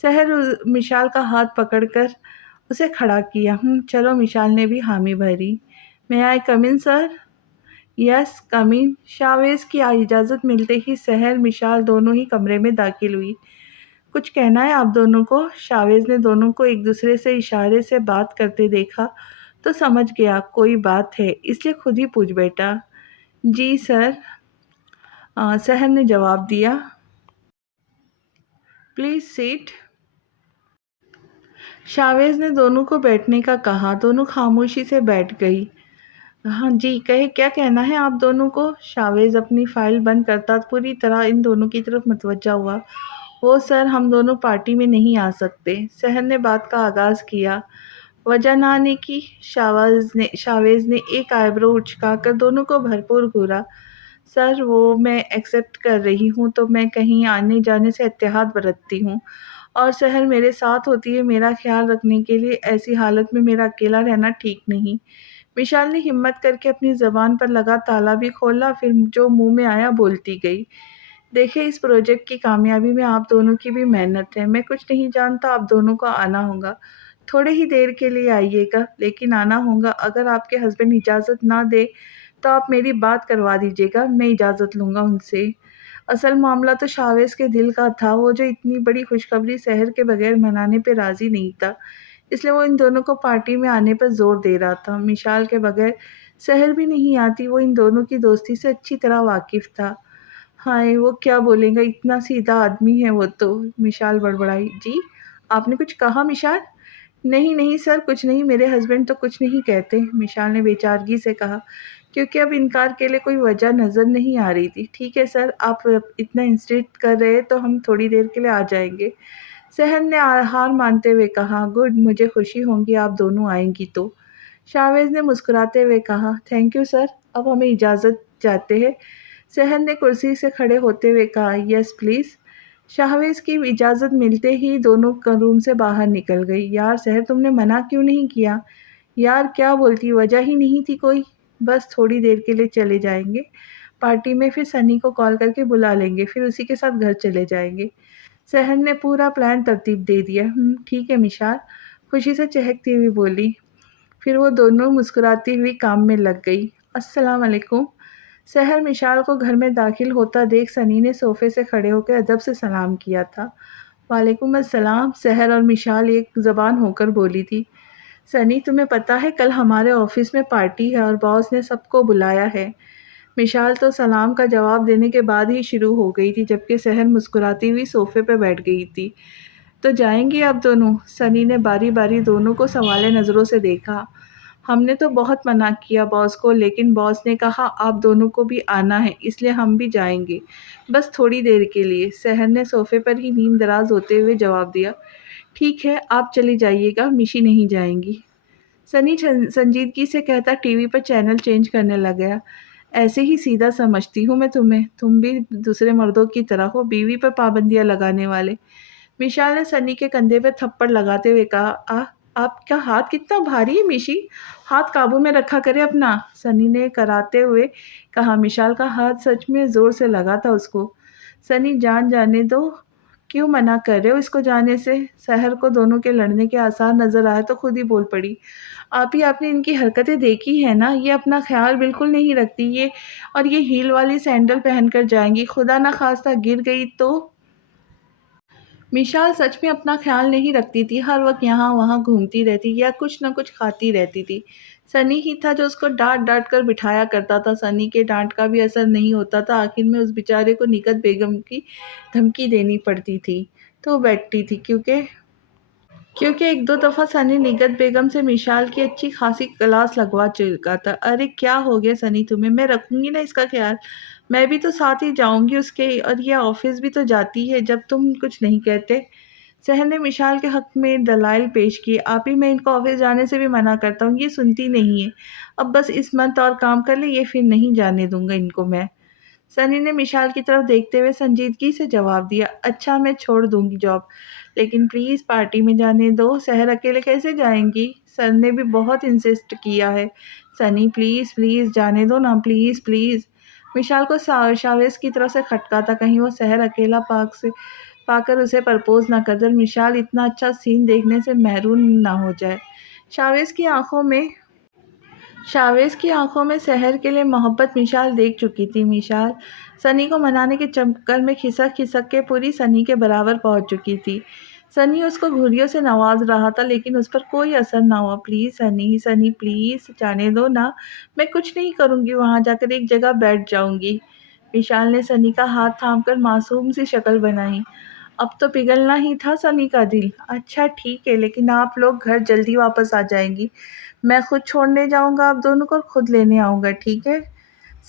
शहर मिशाल का हाथ पकड़कर उसे खड़ा किया। चलो, मिशाल ने भी हामी भरी। मैं आई कम इन सर? यस कम इन। शावेज की इजाज़त मिलते ही शहर मिशाल दोनों ही कमरे में दाखिल हुई। कुछ कहना है आप दोनों को? शावेज ने दोनों को एक दूसरे से इशारे से बात करते देखा तो समझ गया कोई बात है, इसलिए खुद ही पूछ बैठा। जी सर, शहर ने जवाब दिया। Please seat. शावेज ने दोनों को बैठने का कहा। दोनों खामोशी से बैठ गई। हाँ जी, कहे क्या कहना है आप दोनों को? शावेज अपनी फाइल बंद करता पूरी तरह इन दोनों की तरफ मुतवज्जा हुआ। वो सर, हम दोनों पार्टी में नहीं आ सकते। शहर ने बात का आगाज़ किया। वजह न आने की? शावेज ने एक आईब्रो उचकाकर दोनों को भरपूर घूरा। सर वो मैं एक्सेप्ट कर रही हूँ तो मैं कहीं आने-जाने से एहतियात बरतती हूँ और सहर मेरे साथ होती है मेरा ख़्याल रखने के लिए, ऐसी हालत में मेरा अकेला रहना ठीक नहीं। विशाल ने हिम्मत करके अपनी ज़बान पर लगा ताला भी खोला, फिर जो मुँह में आया बोलती गई। देखिए, इस प्रोजेक्ट की कामयाबी में आप दोनों की भी मेहनत है। मैं कुछ नहीं जानता, आप दोनों को आना होगा। थोड़े ही देर के लिए आइएगा, लेकिन आना होगा। अगर आपके हस्बैंड इजाज़त ना दें, तो आप मेरी बात करवा दीजिएगा, मैं इजाज़त लूँगा उनसे। असल मामला तो शावेज़ के दिल का था, वो जो इतनी बड़ी खुशखबरी सहर के बगैर मनाने पे राज़ी नहीं था। इसलिए वो इन दोनों को पार्टी में आने पर ज़ोर दे रहा था। मिशाल के बगैर सहर भी नहीं आती, वो इन दोनों की दोस्ती से अच्छी तरह वाकिफ़ था। हाय! वो क्या बोलेगा, इतना सीधा आदमी है वो तो, विशाल बड़बड़ाई। जी, आपने कुछ कहा विशाल? नहीं, नहीं सर कुछ नहीं, मेरे हस्बैंड तो कुछ नहीं कहते, विशाल ने बेचारगी से कहा, क्योंकि अब इनकार के लिए कोई वजह नज़र नहीं आ रही थी। ठीक है सर, आप इतना इंसिस्ट कर रहे हैं तो हम थोड़ी देर के लिए आ जाएँगे। सहर ने हार मानते हुए कहा, गुड मुझे खुशी होगी आप दोनों आएँगी तो। शावेज़ ने मुस्कुराते हुए कहा, थैंक यू सर, अब हमें इजाज़त चाहते हैं। सहर ने कुर्सी से खड़े होते हुए कहा, यस प्लीज़। शाहवेज़ की इजाज़त मिलते ही दोनों रूम से बाहर निकल गई। यार सहर तुमने मना क्यों नहीं किया? यार क्या बोलती, वजह ही नहीं थी कोई। बस थोड़ी देर के लिए चले जाएँगे। पार्टी में फिर सनी को कॉल करके बुला लेंगे, फिर उसी के साथ घर चले जाएँगे। सहर ने पूरा प्लान तरतीब दे दिया। ठीक है मिशाल, खुशी से चहकती हुई बोली। फिर वो दोनों मुस्कुराती हुई काम में लग गई। अस्सलाम वालेकुम। सहर मिशाल को घर में दाखिल होता देख सनी ने सोफ़े से खड़े होकर अदब से सलाम किया था। वालेकुम अस्सलाम, सहर और मिशाल एक ज़बान होकर बोली थी। सनी तुम्हें पता है कल हमारे ऑफ़िस में पार्टी है और बॉस ने सबको बुलाया है। मिशाल तो सलाम का जवाब देने के बाद ही शुरू हो गई थी, जबकि सहर मुस्कुराती हुई सोफ़े पे बैठ गई थी। तो जाएँगी आप दोनों? सनी ने बारी-बारी दोनों को सवाले नज़रों से देखा। हमने तो बहुत मना किया बॉस को, लेकिन बॉस ने कहा आप दोनों को भी आना है, इसलिए हम भी जाएँगे। बस थोड़ी देर के लिए, सहर ने सोफ़े पर ही नीम दराज़ होते हुए जवाब दिया। ठीक है, आप चली जाइएगा, मिशी नहीं जाएँगी। सनी संजीदगी से कहता टीवी पर चैनल चेंज करने लग गया। ऐसे ही सीधा समझती हूँ मैं तुम्हें, तुम भी दूसरे मर्दों की तरह हो, बीवी पर पाबंदियाँ लगाने वाले। विशाल ने सनी के कंधे पे थप्पड़ लगाते हुए कहा, आपका हाथ कितना भारी है मिशी, हाथ काबू में रखा करे अपना। सनी ने कराते हुए कहा। विशाल का हाथ सच में ज़ोर से लगा था उसको। सनी जान जाने दो, क्यों मना कर रहे हो इसको जाने से? सहर को दोनों के लड़ने के आसार नज़र आए तो खुद ही बोल पड़ी। आप ही आपने इनकी हरकतें देखी है ना, ये अपना ख़्याल बिल्कुल नहीं रखती ये, और ये हील वाली सैंडल पहनकर जाएँगी, खुदा ना ख़ास्ता गिर गई तो? विशाल सच में अपना ख़्याल नहीं रखती थी, हर वक़्त यहाँ-वहाँ घूमती रहती या कुछ न कुछ खाती रहती थी। सनी ही था जो उसको डाँट-डाँट कर बिठाया करता था, सनी के डाँट का भी असर नहीं होता था, आखिर में उस बेचारे को निकत बेगम की धमकी देनी पड़ती थी, तो वो बैठती थी क्योंकि एक दो दफ़ा सनी निगत बेगम से मिशाल की अच्छी खासी क्लास लगवा चुका था। अरे क्या हो गया सनी तुम्हें? मैं रखूँगी ना इसका ख़्याल। मैं भी तो साथ ही जाऊँगी उसके, और ये ऑफ़िस भी तो जाती है जब तुम कुछ नहीं कहते। सहर ने मिशाल के हक़ में दलाइल पेश किए। आप ही मैं इनको ऑफ़िस जाने से भी मना करता हूँ, ये सुनती नहीं है। अब बस इस मंथ और काम कर ले, ये फिर नहीं जाने दूँगा इनको मैं। सनी ने मिशाल की तरफ देखते हुए संजीदगी से जवाब दिया, अच्छा मैं छोड़ दूँगी जॉब, लेकिन प्लीज़ पार्टी में जाने दो, शहर अकेले कैसे जाएँगी? सर ने भी बहुत इंसिस्ट किया है। सनी प्लीज़, प्लीज़ जाने दो ना, प्लीज़, प्लीज़। मिशाल को शावेज़ की तरफ से खटका था, कहीं वो शहर अकेला पाकर उसे प्रपोज़ ना कर दे और मिशाल इतना अच्छा सीन देखने से महरूम ना हो जाए। शावेज़ की आँखों में शावेज़ की आँखों में सहर के लिए मोहब्बत मिशाल देख चुकी थी। मिशाल सनी को मनाने के चक्कर में खिसक-खिसक के पूरी सनी के बराबर पहुँच चुकी थी। सनी उसको घुरियों से नवाज़ रहा था, लेकिन उस पर कोई असर ना हुआ। प्लीज़ सनी, सनी प्लीज़ जाने दो ना, मैं कुछ नहीं करूँगी, वहाँ जाकर एक जगह बैठ जाऊँगी। विशाल ने सनी का हाथ थामकर मासूम सी शक्ल बनाई। अब तो पिघलना ही था सनी का दिल। अच्छा ठीक है, लेकिन आप लोग घर जल्दी वापस आ जाएँगी। मैं खुद छोड़ने जाऊँगा आप दोनों को और खुद लेने आऊँगा, ठीक है?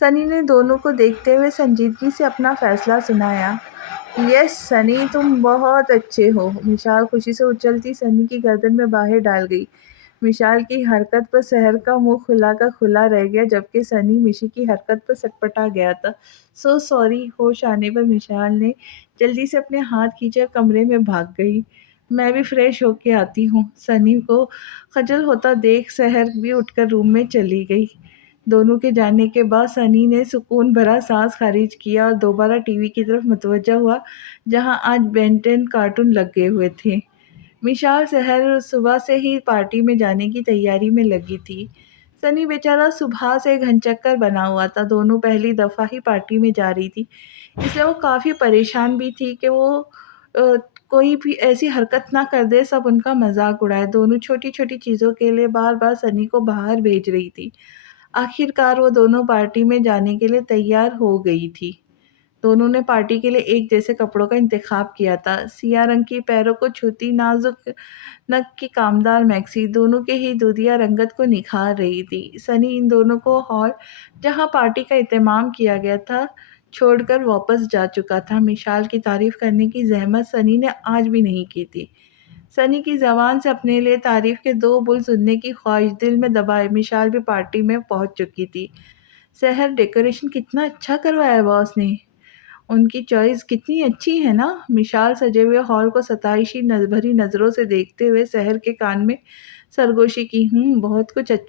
सनी ने दोनों को देखते हुए संजीदगी से अपना फ़ैसला सुनाया। यस सनी तुम बहुत अच्छे हो। विशाल खुशी से उछलती सनी की गर्दन में बाहें डाल गई। विशाल की हरकत पर सहर का मुंह खुला का खुला रह गया, जबकि सनी मिशी की हरकत पर सटपटा गया था। So sorry. होश आने पर विशाल ने जल्दी से अपने हाथ खींचे कमरे में भाग गई। मैं भी फ्रेश होके आती हूँ। सनी को खजल होता देख सहर भी उठकर रूम में चली गई। दोनों के जाने के बाद सनी ने सुकून भरा सांस खारिज किया और दोबारा टीवी की तरफ मुतवज्जा हुआ, जहां आज बेंटेन कार्टून लगे हुए थे। विशाल शहर सुबह से ही पार्टी में जाने की तैयारी में लगी थी। सनी बेचारा सुबह से घनचक्कर बना हुआ था। दोनों पहली दफ़ा ही पार्टी में जा रही थी, इसलिए वो काफ़ी परेशान भी थी कि वो कोई भी ऐसी हरकत ना कर दे, सब उनका मज़ाक उड़ाए। दोनों छोटी-छोटी चीज़ों के लिए बार-बार सनी को बाहर भेज रही थी। आखिरकार वो दोनों पार्टी में जाने के लिए तैयार हो गई थी। दोनों ने पार्टी के लिए एक जैसे कपड़ों का इंतखाब किया था। सिया रंग की पैरों को छूती नाजुक नग की कामदार मैक्सी दोनों के ही दूधिया रंगत को निखार रही थी। सनी इन दोनों को हॉल, जहां पार्टी का इत्तेमाम किया गया था, छोड़कर वापस जा चुका था। मिशाल की तारीफ करने की ज़हमत सनी ने आज भी नहीं की थी। सनी की ज़बान से अपने लिए तारीफ के दो बुल सुनने की ख्वाहिश दिल में दबाए मिशाल भी पार्टी में पहुंच चुकी थी। शहर डेकोरेशन कितना अच्छा करवाया है बॉस ने। उनकी चॉइस कितनी अच्छी है ना। विशाल सजे हुए हॉल को सताइशी भरी नज़रों से देखते हुए शहर के कान में सरगोशी की।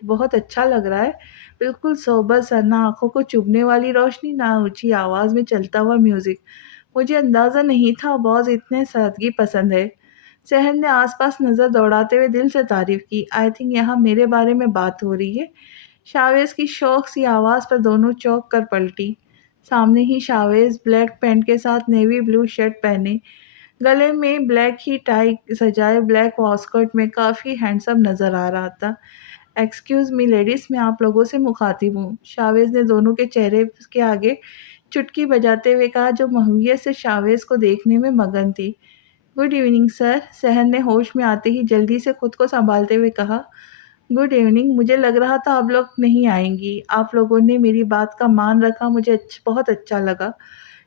बहुत अच्छा लग रहा है। बिल्कुल सोबर सा, ना आंखों को चुभने वाली रोशनी, ना ऊंची आवाज़ में चलता हुआ म्यूज़िक। मुझे अंदाज़ा नहीं था बॉस इतने सादगी पसंद है। शहर ने आसपास नज़र दौड़ाते हुए दिल से तारीफ की। आई थिंक यहाँ मेरे बारे में बात हो रही है। शावेज की शौक सी आवाज़ पर दोनों चौंक कर पलटी। सामने ही शावेज ब्लैक पैंट के साथ नेवी ब्लू शर्ट पहने, गले में ब्लैक ही टाई सजाए ब्लैक वास्कट में काफ़ी हैंडसम नज़र आ रहा था। एक्सक्यूज़ मी लेडीज़, मैं आप लोगों से मुखातिब हूँ। शावेज ने दोनों के चेहरे के आगे चुटकी बजाते हुए कहा, जो महवियत से शावेज को देखने में मगन थी। Good evening sir. सहन ने होश में आते ही जल्दी से खुद को संभालते हुए कहा, गुड इवनिंग। मुझे लग रहा था आप लोग नहीं आएंगी। आप लोगों ने मेरी बात का मान रखा, मुझे बहुत अच्छा लगा।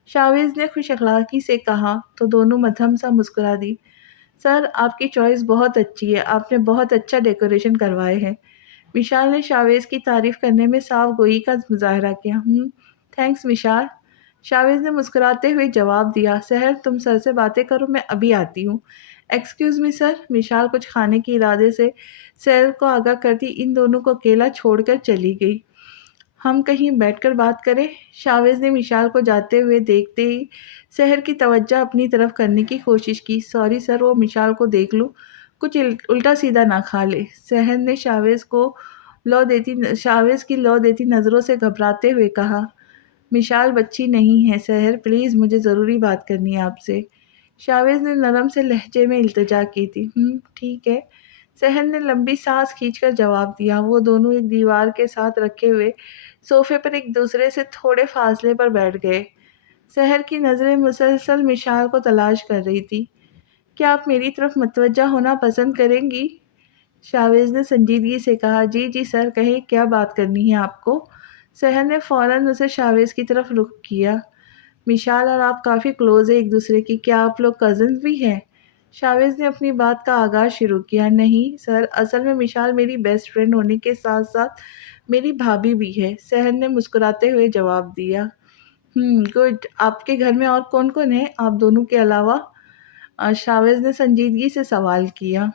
शावेज ने खुश अखलाकी से कहा तो दोनों मध्यम सा मुस्कुरा दी। सर, आपकी चॉइस बहुत अच्छी है। आपने बहुत अच्छा डेकोरेशन करवाए हैं। विशाल ने शावेज की तारीफ करने में साफ गोई का मुजाहरा किया। थैंक्स विशाल। शावेज ने मुस्कुराते हुए जवाब दिया। सहर, तुम सर से बातें करो, मैं अभी आती हूँ। Excuse me sir. विशाल कुछ खाने के इरादे से सहर को आगाह करती इन दोनों को अकेला छोड़कर चली गई। हम कहीं बैठकर बात करें। शावेज ने विशाल को जाते हुए देखते ही सहर की तवज्जो अपनी तरफ करने की कोशिश की। सॉरी सर, वो विशाल को देख लूँ, कुछ उल्टा सीधा ना खा ले। सहर ने शावेज की लौ देती नज़रों से घबराते हुए कहा, विशाल बच्ची नहीं है सहर, प्लीज़ मुझे ज़रूरी बात करनी है आपसे। शावेज ने नरम से लहजे में इल्तिजा की थी। ठीक है। सहर ने लंबी सांस खींचकर जवाब दिया। वो दोनों एक दीवार के साथ रखे हुए सोफे पर एक दूसरे से थोड़े फासले पर बैठ गए। सहर की नज़रें मुसलसल मिशाल को तलाश कर रही थी। क्या आप मेरी तरफ मुतवज्जा होना पसंद करेंगी? शावेज ने संजीदगी से कहा। जी जी सर, कहें क्या बात करनी है आपको? सहर ने फौरन उसे शावेज की तरफ रुख किया। मिशाल और आप काफ़ी क्लोज है एक दूसरे की, क्या आप लोग कज़न्स भी हैं? शावेज ने अपनी बात का आगाज़ शुरू किया। नहीं सर, असल में मिशाल मेरी बेस्ट फ्रेंड होने के साथ साथ मेरी भाभी भी है। सहर ने मुस्कुराते हुए जवाब दिया। गुड। आपके घर में और कौन कौन है आप दोनों के अलावा? शावेज ने संजीदगी से सवाल किया।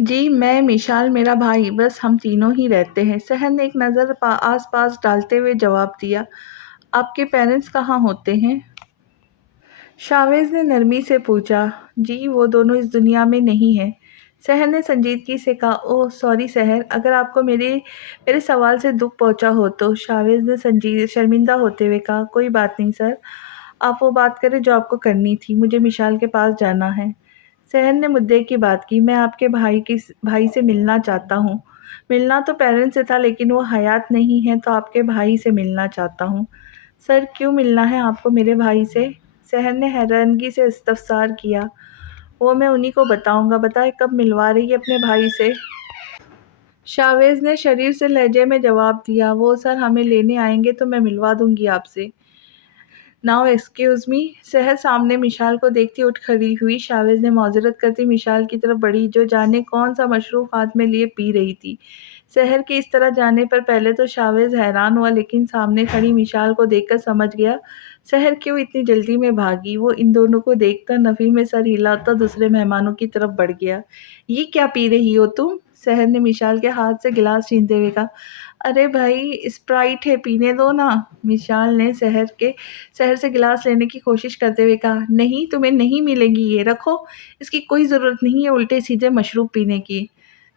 जी, मैं, मिशाल, मेरा भाई, बस हम तीनों ही रहते हैं। सहर ने एक नज़र आस पास डालते हुए जवाब दिया। आपके पेरेंट्स कहाँ होते हैं? शावेज ने नरमी से पूछा। जी, वो दोनों इस दुनिया में नहीं हैं। सहर ने संजीदगी से कहा। ओह सॉरी सहर, अगर आपको मेरे सवाल से दुख पहुंचा हो तो। शावेज ने शर्मिंदा होते हुए कहा, कोई बात नहीं सर, आप वो बात करें जो आपको करनी थी। मुझे मिशाल के पास जाना है। सहर ने मुद्दे की बात की। मैं आपके भाई से मिलना चाहता हूँ। मिलना तो पेरेंट्स से था, लेकिन वो हयात नहीं है, तो आपके भाई से मिलना चाहता हूँ। सर, क्यों मिलना है आपको मेरे भाई से? सहर ने हैरानगी से इस्तफसार किया। वो मैं उन्हीं को बताऊंगा। बताए कब मिलवा रही है अपने भाई से? शावेज ने शरीर से लहजे में जवाब दिया। वो सर हमें लेने आएंगे तो मैं मिलवा दूंगी आपसे। Now excuse me. सहर सामने मिशाल को देखती उठ खड़ी हुई। शावेज़ ने माज़रत करती मिशाल की तरफ बढ़ी, जो जाने कौन-सा मशरूब हाथ में लिए पी रही थी। सहर के इस तरह जाने पर पहले तो शावेज़ हैरान हुआ, लेकिन सामने खड़ी मिशाल को देखकर समझ गया सहर क्यों इतनी जल्दी में भागी। वो इन दोनों को देखकर नफ़ी में सर हिलाता दूसरे मेहमानों की तरफ बढ़ गया। "ये क्या पी रही हो तुम?" सहर ने मिशाल के हाथ से गिलास छीनते हुए कहा। "अरे भाई, स्प्राइट है, पीने दो ना।" मिशाल ने शहर से गिलास लेने की कोशिश करते हुए कहा, "नहीं, तुम्हें नहीं मिलेगी ये, रखो। इसकी कोई ज़रूरत नहीं है उल्टे-सीधे मशरूब पीने की।"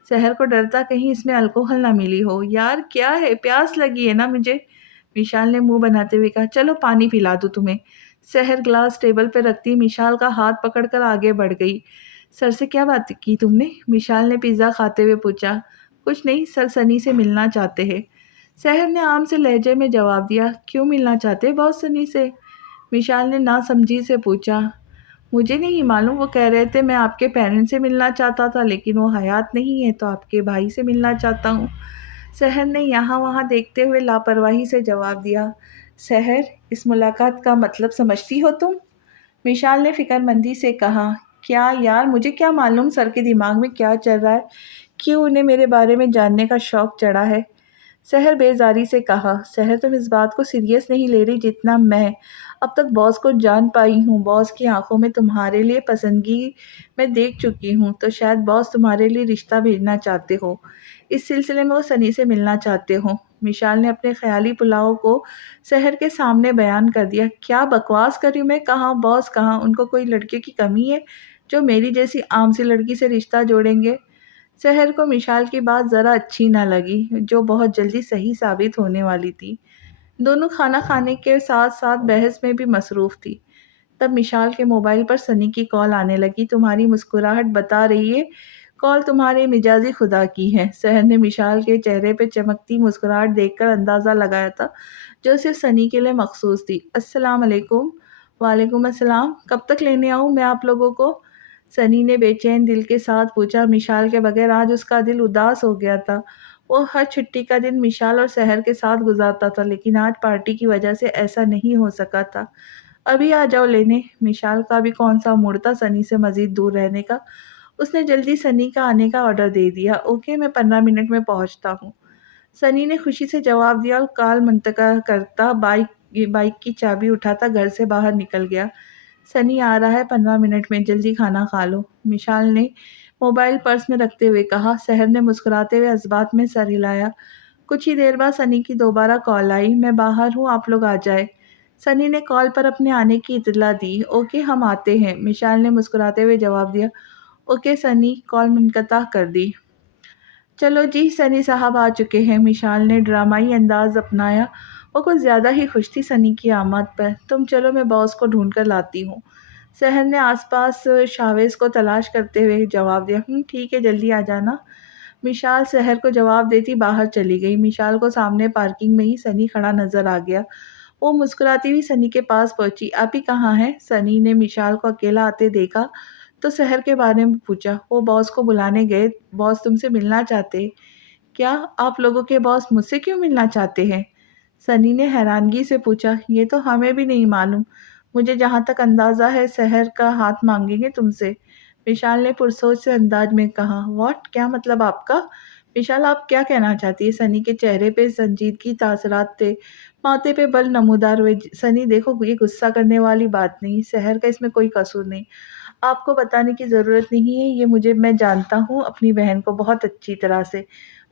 शहर को डर था कहीं इसमें अल्कोहल ना मिली हो। "यार क्या है, प्यास लगी है ना मुझे।" विशाल ने मुँह बनाते हुए कहा, "चलो पानी पिला दूँ तुम्हें।" शहर ग्लास टेबल पर रखती विशाल का हाथ पकड़कर आगे बढ़ गई। "सर से क्या बात की तुमने?" विशाल ने पिज़्ज़ा खाते हुए पूछा। "कुछ नहीं, सर सनी से मिलना चाहते हैं।" शहर ने आम से लहजे में जवाब दिया। "क्यों मिलना चाहते बॉस सनी से?" विशाल ने नासमझी से पूछा। "मुझे नहीं मालूम, वो कह रहे थे मैं आपके पेरेंट्स से मिलना चाहता था, लेकिन वो हयात नहीं है तो आपके भाई से मिलना चाहता हूँ।" शहर ने यहाँ-वहाँ देखते हुए लापरवाही से जवाब दिया। "शहर, इस मुलाकात का मतलब समझती हो तुम?" विशाल ने फ़िक्रमंदी से कहा। "क्या यार, मुझे क्या मालूम सर के दिमाग में क्या चल रहा है? क्यों उन्हें मेरे बारे में जानने का शौक चढ़ा है?" शहर बेज़ारी से कहा। "शहर, तुम इस बात को सीरियस नहीं ले रही जितना मैं अब तक बॉस को जान पाई हूँ। बॉस की आँखों में तुम्हारे लिए पसंदगी मैं देख चुकी हूँ, तो शायद बॉस तुम्हारे लिए रिश्ता भेजना चाहते हो। इस सिलसिले में वो सनी से मिलना चाहते हो।" विशाल ने अपने ख़याली पुलाव को शहर के सामने बयान कर दिया। "क्या बकवास कर रही हूँ मैं? कहाँ बॉस कहाँ? उनको कोई लड़कियों की कमी है जो मेरी जैसी आम सी लड़की से रिश्ता जोड़ेंगे?" शहर को मिशाल की बात ज़रा अच्छी न लगी, जो बहुत जल्दी सही साबित होने वाली थी। दोनों खाना खाने के साथ-साथ बहस में भी मसरूफ़ थी। तब मिशाल के मोबाइल पर सनी की कॉल आने लगी। "तुम्हारी मुस्कुराहट बता रही है, कॉल तुम्हारे मिजाजी खुदा की है।" शहर ने मिशाल के चेहरे पे चमकती मुस्कुराहट देखकर अंदाज़ा लगाया था, जो सिर्फ़ सनी के लिए मख़सूस थी। "अस्सलाम वालेकुम।" "वालेकुम अस्सलाम। कब तक लेने आऊँ मैं आप लोगों को?" सनी ने बेचैन दिल के साथ पूछा। मिशाल के बगैर आज उसका दिल उदास हो गया था। वो हर छुट्टी का दिन मिशाल और शहर के साथ गुज़ारता था, लेकिन आज पार्टी की वजह से ऐसा नहीं हो सका था। "अभी आ जाओ लेने।" मिशाल का भी कौन-सा मूड था सनी से मज़ीद दूर रहने का। उसने जल्दी सनी का आने का ऑर्डर दे दिया। "ओके, मैं 15 मिनट में पहुँचता हूँ।" सनी ने खुशी से जवाब दिया और कॉल मुंतज़िर करता बाइक की चाबी उठाता घर से बाहर निकल गया। "सनी आ रहा है 15 मिनट में, जल्दी खाना खा लो।" मिशाल ने मोबाइल पर्स में रखते हुए कहा। शहर ने मुस्कुराते हुए इस्बात में सर हिलाया। कुछ ही देर बाद सनी की दोबारा कॉल आई। "मैं बाहर हूँ, आप लोग आ जाएँ।" सनी ने कॉल पर अपने आने की इत्तला दी। "ओके, हम आते हैं।" मिशाल ने मुस्कुराते हुए जवाब दिया। "ओके सनी।" कॉल मुनक़ता कर दी। "चलो जी, सनी साहब आ चुके हैं।" मिशाल ने ड्रामाई अंदाज़ अपनाया। वो कुछ ज़्यादा ही खुश थी सनी की आमद पर। "तुम चलो, मैं बॉस को ढूँढ कर लाती हूँ।" शहर ने आस-पास शावेज़ को तलाश करते हुए जवाब दिया। ठीक है, जल्दी आ जाना।" मिशाल शहर को जवाब देती बाहर चली गई। मिशाल को सामने पार्किंग में ही सनी खड़ा नज़र आ गया। वो मुस्कुराती हुई सनी के पास पहुँची। "आप ही कहाँ हैं?" सनी ने मिशाल को अकेला आते देखा तो शहर के बारे में पूछा। "वो बॉस को बुलाने गए, बॉस तुमसे मिलना चाहते हैं।" "क्या? आप लोगों के बॉस मुझसे क्यों मिलना चाहते हैं?" सनी ने हैरानगी से पूछा। "ये तो हमें भी नहीं मालूम। मुझे जहाँ तक अंदाज़ा है शहर का हाथ माँगेंगे तुमसे।" विशाल ने पुरसोच से अंदाज में कहा। "व्हाट? क्या मतलब आपका?" "विशाल, आप क्या कहना चाहती हैं?" सनी के चेहरे पे संजीदगी तासरात थे, माथे पे बल नमूदार हुए। "सनी देखो, ये गुस्सा करने वाली बात नहीं, शहर का इसमें कोई कसूर नहीं। आपको बताने की ज़रूरत नहीं है, ये मैं जानता हूँ अपनी बहन को बहुत अच्छी तरह से।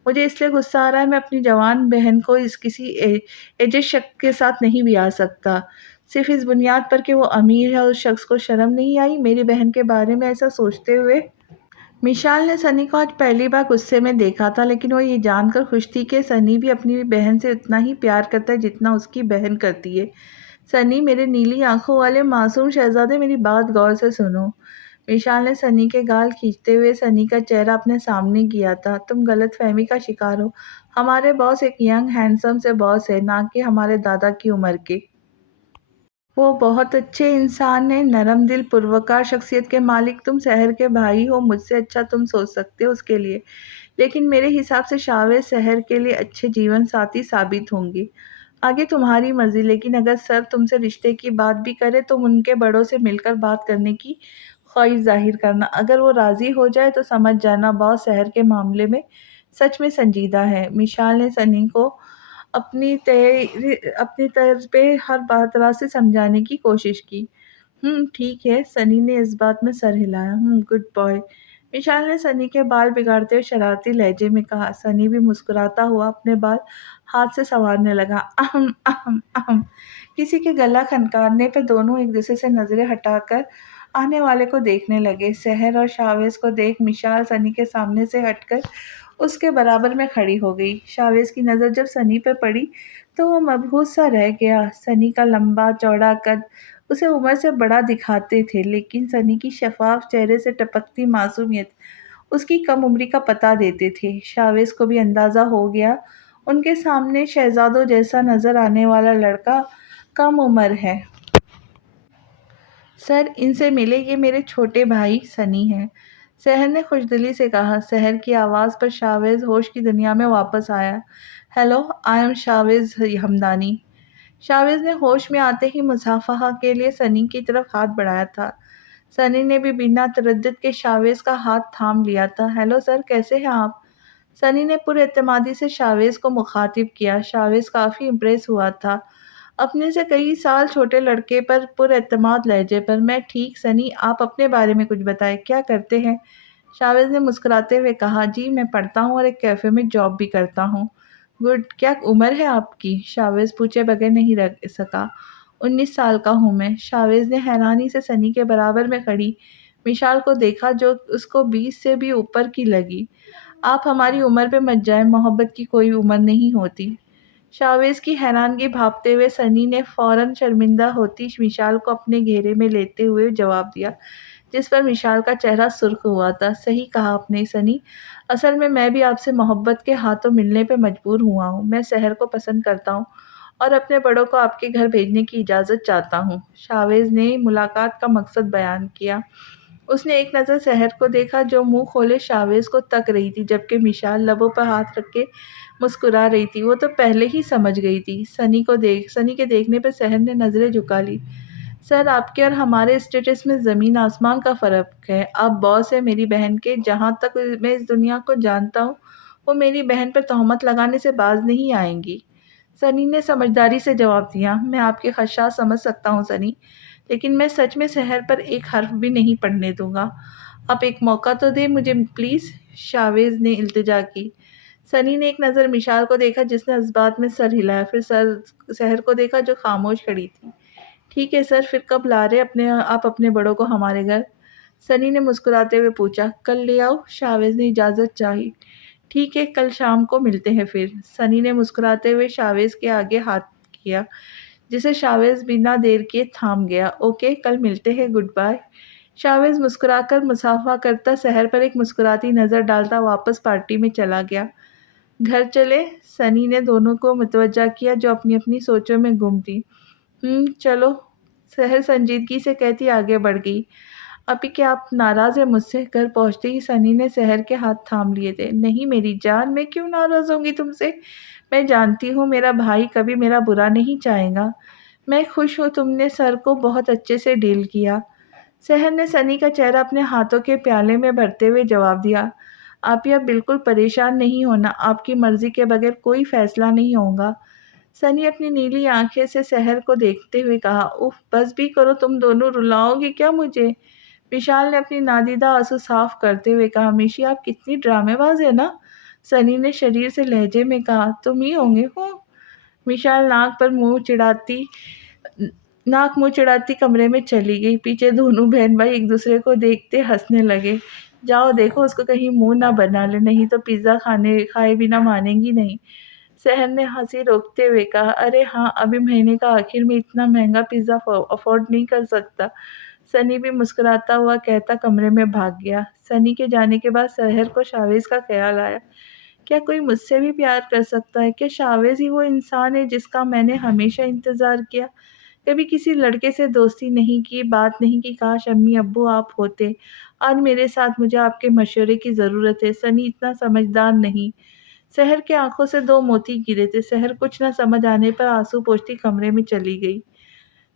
मुझे इसलिए गुस्सा आ रहा है, मैं अपनी जवान बहन को इस किसी एजेड शख्स के साथ नहीं ब्याह सकता, सिर्फ़ इस बुनियाद पर कि वो अमीर है। उस शख्स को शर्म नहीं आई मेरी बहन के बारे में ऐसा सोचते हुए?" मिशाल ने सनी को आज पहली बार गुस्से में देखा था, लेकिन वो ये जानकर खुश थी कि सनी भी अपनी बहन से उतना ही प्यार करता है जितना उसकी बहन करती है। "सनी, मेरे नीली आँखों वाले मासूम शहज़ादे, मेरी बात गौर से सुनो।" विशाल ने सनी के गाल खींचते हुए सनी का चेहरा अपने सामने किया था। "तुम गलतफ़हमी का शिकार हो। हमारे बॉस एक यंग हैंडसम से बॉस है, ना कि हमारे दादा की उम्र के। वो बहुत अच्छे इंसान हैं, नरम दिल, पुरवकार शख्सियत के मालिक। तुम शहर के भाई हो, मुझसे अच्छा तुम सोच सकते हो उसके लिए। लेकिन मेरे हिसाब से शावेज़ शहर के लिए अच्छे जीवन साथी साबित होंगे। आगे तुम्हारी मर्ज़ी, लेकिन अगर सर तुमसे रिश्ते की बात भी करें तो उनके बड़ों से मिलकर बात करने की ख्वाहिश ज़ाहिर करना। अगर वो राज़ी हो जाए तो समझ जाना बॉस शहर के मामले में सच में संजीदा है। मिशाल ने सनी को अपनी तर्ज पे हर बात तरह से समझाने की कोशिश की। ठीक है, सनी ने इस बात में सर हिलाया। Good boy. विशाल ने सनी के बाल बिगाड़ते हुए शरारती लहजे में कहा। सनी भी मुस्कुराता हुआ अपने बाल हाथ से संवारने लगा। अहम अहम अहम। किसी के गला खनकारने पे दोनों एक दूसरे से नजरें हटाकर आने वाले को देखने लगे। सहर और शावेज को देख मिशाल सनी के सामने से हटकर उसके बराबर में खड़ी हो गई। शावेज की नज़र जब सनी पे पड़ी तो वो मबहूस सा रह गया। सनी का लंबा चौड़ा कद उसे उम्र से बड़ा दिखाते थे, लेकिन सनी की शफाफ चेहरे से टपकती मासूमियत उसकी कम उम्री का पता देते थे। शावेज को भी अंदाज़ा हो गया, उनके सामने शहजादों जैसा नज़र आने वाला लड़का कम उम्र है। सर, इनसे मिले, ये मेरे छोटे भाई सनी हैं। सहर ने खुशदिली से कहा। सहर की आवाज़ पर शावेज होश की दुनिया में वापस आया। Hello, I am Shavez Hamdani. Shavez ने होश में आते ही मुसाफहा के लिए सनी की तरफ हाथ बढ़ाया था। सनी ने भी बिना तरद्दुद के शावेज का हाथ थाम लिया था। हेलो सर, कैसे हैं आप? सनी ने पुरएतमादी से शावेज को मुखातिब किया। शावेज काफ़ी इम्प्रेस हुआ था अपने से कई साल छोटे लड़के पर पुरएतमाद लहजे पर। मैं ठीक सनी, आप अपने बारे में कुछ बताएं, क्या करते हैं? शावेज ने मुस्कुराते हुए कहा। जी, मैं पढ़ता हूँ और एक कैफ़े में जॉब भी करता हूँ। गुड। क्या उम्र है आपकी? शावेज पूछे बगैर नहीं रह सका। 19 साल का हूँ मैं। शावेज ने हैरानी से सनी के बराबर में खड़ी मिशाल को देखा, जो उसको 20 से भी ऊपर की लगी। आप हमारी उम्र पे मत जाएं, मोहब्बत की कोई उम्र नहीं होती। शावेज की हैरानगी भांपते हुए सनी ने फौरन शर्मिंदा होती मिशाल को अपने घेरे में लेते हुए जवाब दिया, जिस पर मिशाल का चेहरा सुर्ख हुआ था। सही कहा आपने सनी, असल में मैं भी आपसे मोहब्बत के हाथों मिलने पे मजबूर हुआ हूँ। मैं शहर को पसंद करता हूँ और अपने बड़ों को आपके घर भेजने की इजाज़त चाहता हूँ। शावेज ने मुलाकात का मकसद बयान किया। उसने एक नज़र शहर को देखा, जो मुंह खोले शावेज को तक रही थी, जबकि मिशाल लबों पर हाथ रख के मुस्कुरा रही थी। वो तो पहले ही समझ गई थी। सनी के देखने पर शहर ने नज़रें झुका ली। सर, आपके और हमारे स्टेटस में ज़मीन आसमान का फ़र्क है। आप बॉस हैं मेरी बहन के। जहाँ तक मैं इस दुनिया को जानता हूँ, वो मेरी बहन पर तोहमत लगाने से बाज नहीं आएंगी। सनी ने समझदारी से जवाब दिया। मैं आपके खदशात समझ सकता हूँ सनी, लेकिन मैं सच में शहर पर एक हर्फ भी नहीं पढ़ने दूंगा। आप एक मौका तो दें मुझे प्लीज़। शावेज ने इल्तिजा की। सनी ने एक नज़र मिशाल को देखा, जिसने इस बात में सर हिलाया, फिर शहर को देखा, जो खामोश खड़ी थी। ठीक है सर, फिर कब ला रहे आप अपने बड़ों को हमारे घर? सनी ने मुस्कुराते हुए पूछा। कल ले आओ। शावेज ने इजाज़त चाही। ठीक है, कल शाम को मिलते हैं फिर। सनी ने मुस्कुराते हुए शावेज के आगे हाथ किया, जिसे शावेज बिना देर किए थाम गया। ओके, कल मिलते हैं, गुड बाय। शावेज मुस्कुराकर मुसाफा करता शहर पर एक मुस्कुराती नज़र डालता वापस पार्टी में चला गया। घर चले? सनी ने दोनों को मुतवज्जा किया, जो अपनी अपनी सोचों में गुम थी। चलो, शहर संजीदगी से कहती आगे बढ़ गई। अभी क्या आप नाराज़ हैं मुझसे? घर पहुँचते ही सनी ने शहर के हाथ थाम लिए थे। नहीं मेरी जान, मैं क्यों नाराज़ होंगी तुमसे? मैं जानती हूँ मेरा भाई कभी मेरा बुरा नहीं चाहेगा। मैं खुश हूँ तुमने सर को बहुत अच्छे से डील किया। शहर ने सनी का चेहरा अपने हाथों के प्याले में भरते हुए जवाब दिया। आप यह बिल्कुल परेशान नहीं होना, आपकी मर्ज़ी के बगैर कोई फ़ैसला नहीं होगा। सनी अपनी नीली आंखें से शहर को देखते हुए कहा। उफ, बस भी करो, तुम दोनों रुलाओगे क्या मुझे? विशाल ने अपनी नादीदा आंसू साफ करते हुए कहा। मिशी, आप कितनी ड्रामेबाज है ना? सनी ने शरीर से लहजे में कहा। तुम ही होंगे। हूँ। विशाल नाक मुंह चिढ़ाती कमरे में चली गई। पीछे दोनों बहन भाई एक दूसरे को देखते हंसने लगे। जाओ देखो उसको कहीं मुंह ना बना ले, नहीं तो पिज़्ज़ा खाए बिना मानेंगी नहीं। सहर ने हंसी रोकते हुए कहा। अरे हाँ, अभी महीने का आखिर में इतना महंगा पिज़्ज़ा अफोर्ड नहीं कर सकता। सनी भी मुस्कुराता हुआ कहता कमरे में भाग गया। सनी के जाने के बाद सहर को शावेज का ख्याल आया। क्या कोई मुझसे भी प्यार कर सकता है? क्या शावेज ही वो इंसान है जिसका मैंने हमेशा इंतज़ार किया? कभी किसी लड़के से दोस्ती नहीं की, बात नहीं की। काश अम्मी अब्बू आप होते आज मेरे साथ। मुझे आपके मशवरे की ज़रूरत है। सनी इतना समझदार नहीं। सहर की आंखों से 2 मोती गिरे थे। सहर कुछ न समझ आने पर आंसू पोंछती कमरे में चली गई।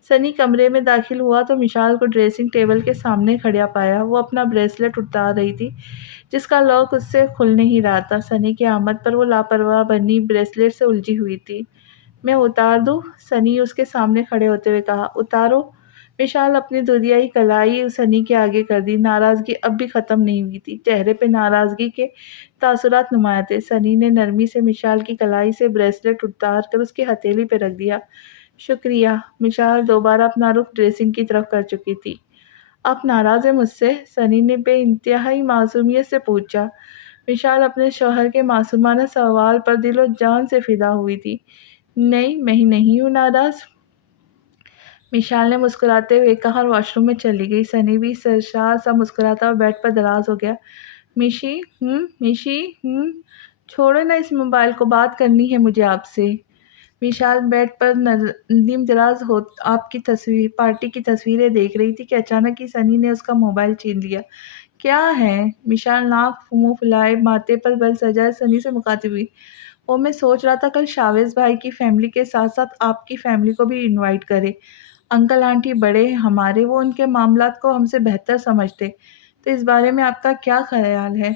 सनी कमरे में दाखिल हुआ तो विशाल को ड्रेसिंग टेबल के सामने खड़ा पाया। वो अपना ब्रेसलेट उतार रही थी, जिसका लॉक उससे खुल नहीं रहा था। सनी की आमद पर वो लापरवाह बनी ब्रेसलेट से उलझी हुई थी। मैं उतार दूँ? सनी उसके सामने खड़े होते हुए कहा। उतारो। विशाल अपनी दुधियाई कलाई सनी के आगे कर दी। नाराज़गी अब भी ख़त्म नहीं हुई थी। चेहरे पे नाराज़गी के तासुरात नुमाया थे। सनी ने नरमी से विशाल की कलाई से ब्रेसलेट उतार कर उसकी हथेली पे रख दिया। शुक्रिया। विशाल दोबारा अपना रुख ड्रेसिंग की तरफ कर चुकी थी। आप नाराज़ हैं मुझसे? सनी ने बेइंतहाई मासूमियत से पूछा। विशाल अपने शौहर के मासूमाना सवाल पर दिलो जान से फ़िदा हुई थी। नहीं, मैं ही नहीं हूँ नाराज़। विशाल ने मुस्कुराते हुए कहा और वॉशरूम में चली गई। सनी भी सरशार सा मुस्कुराता और बेड पर दराज़ हो गया। मिशी, मिशी, छोड़ो ना इस मोबाइल को, बात करनी है मुझे आपसे। विशाल बेड पर नीम दराज हो आपकी तस्वीर पार्टी की तस्वीरें देख रही थी कि अचानक ही सनी ने उसका मोबाइल छीन लिया। क्या है? विशाल नाक मुंह फुलाए माथे पर बल सजाए सनी से मुखातिब हुई। वो मैं सोच रहा था कल शावेज भाई की फैमिली के साथ साथ आपकी फैमिली को भी इनवाइट करे। अंकल आंटी बड़े हैं हमारे, वो उनके मामलात को हमसे बेहतर समझते। तो इस बारे में आपका क्या ख्याल है?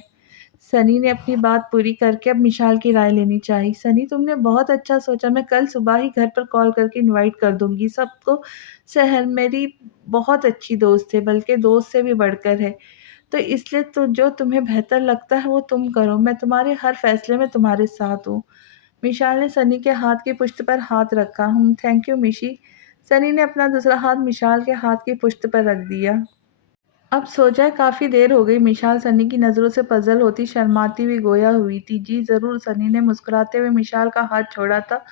सनी ने अपनी बात पूरी करके अब विशाल की राय लेनी चाहिए। सनी तुमने बहुत अच्छा सोचा, मैं कल सुबह ही घर पर कॉल करके इनवाइट कर दूंगी सबको। सहर मेरी बहुत अच्छी दोस्त है, बल्कि दोस्त से भी बढ़कर है। तो इसलिए तो जो तुम्हें बेहतर लगता है वो तुम करो। मैं तुम्हारे हर फैसले में तुम्हारे साथ हूँ। विशाल ने सनी के हाथ की पुश्त पर हाथ रखा। थैंक यू मिशी। सनी ने अपना दूसरा हाथ विशाल के हाथ की पुश्त पर रख दिया। अब सो जाए, काफ़ी देर हो गई। मिशाल सनी की नज़रों से पजल होती शर्माती हुई गोया हुई थी। जी ज़रूर। सनी ने मुस्कुराते हुए मिशाल का हाथ छोड़ा था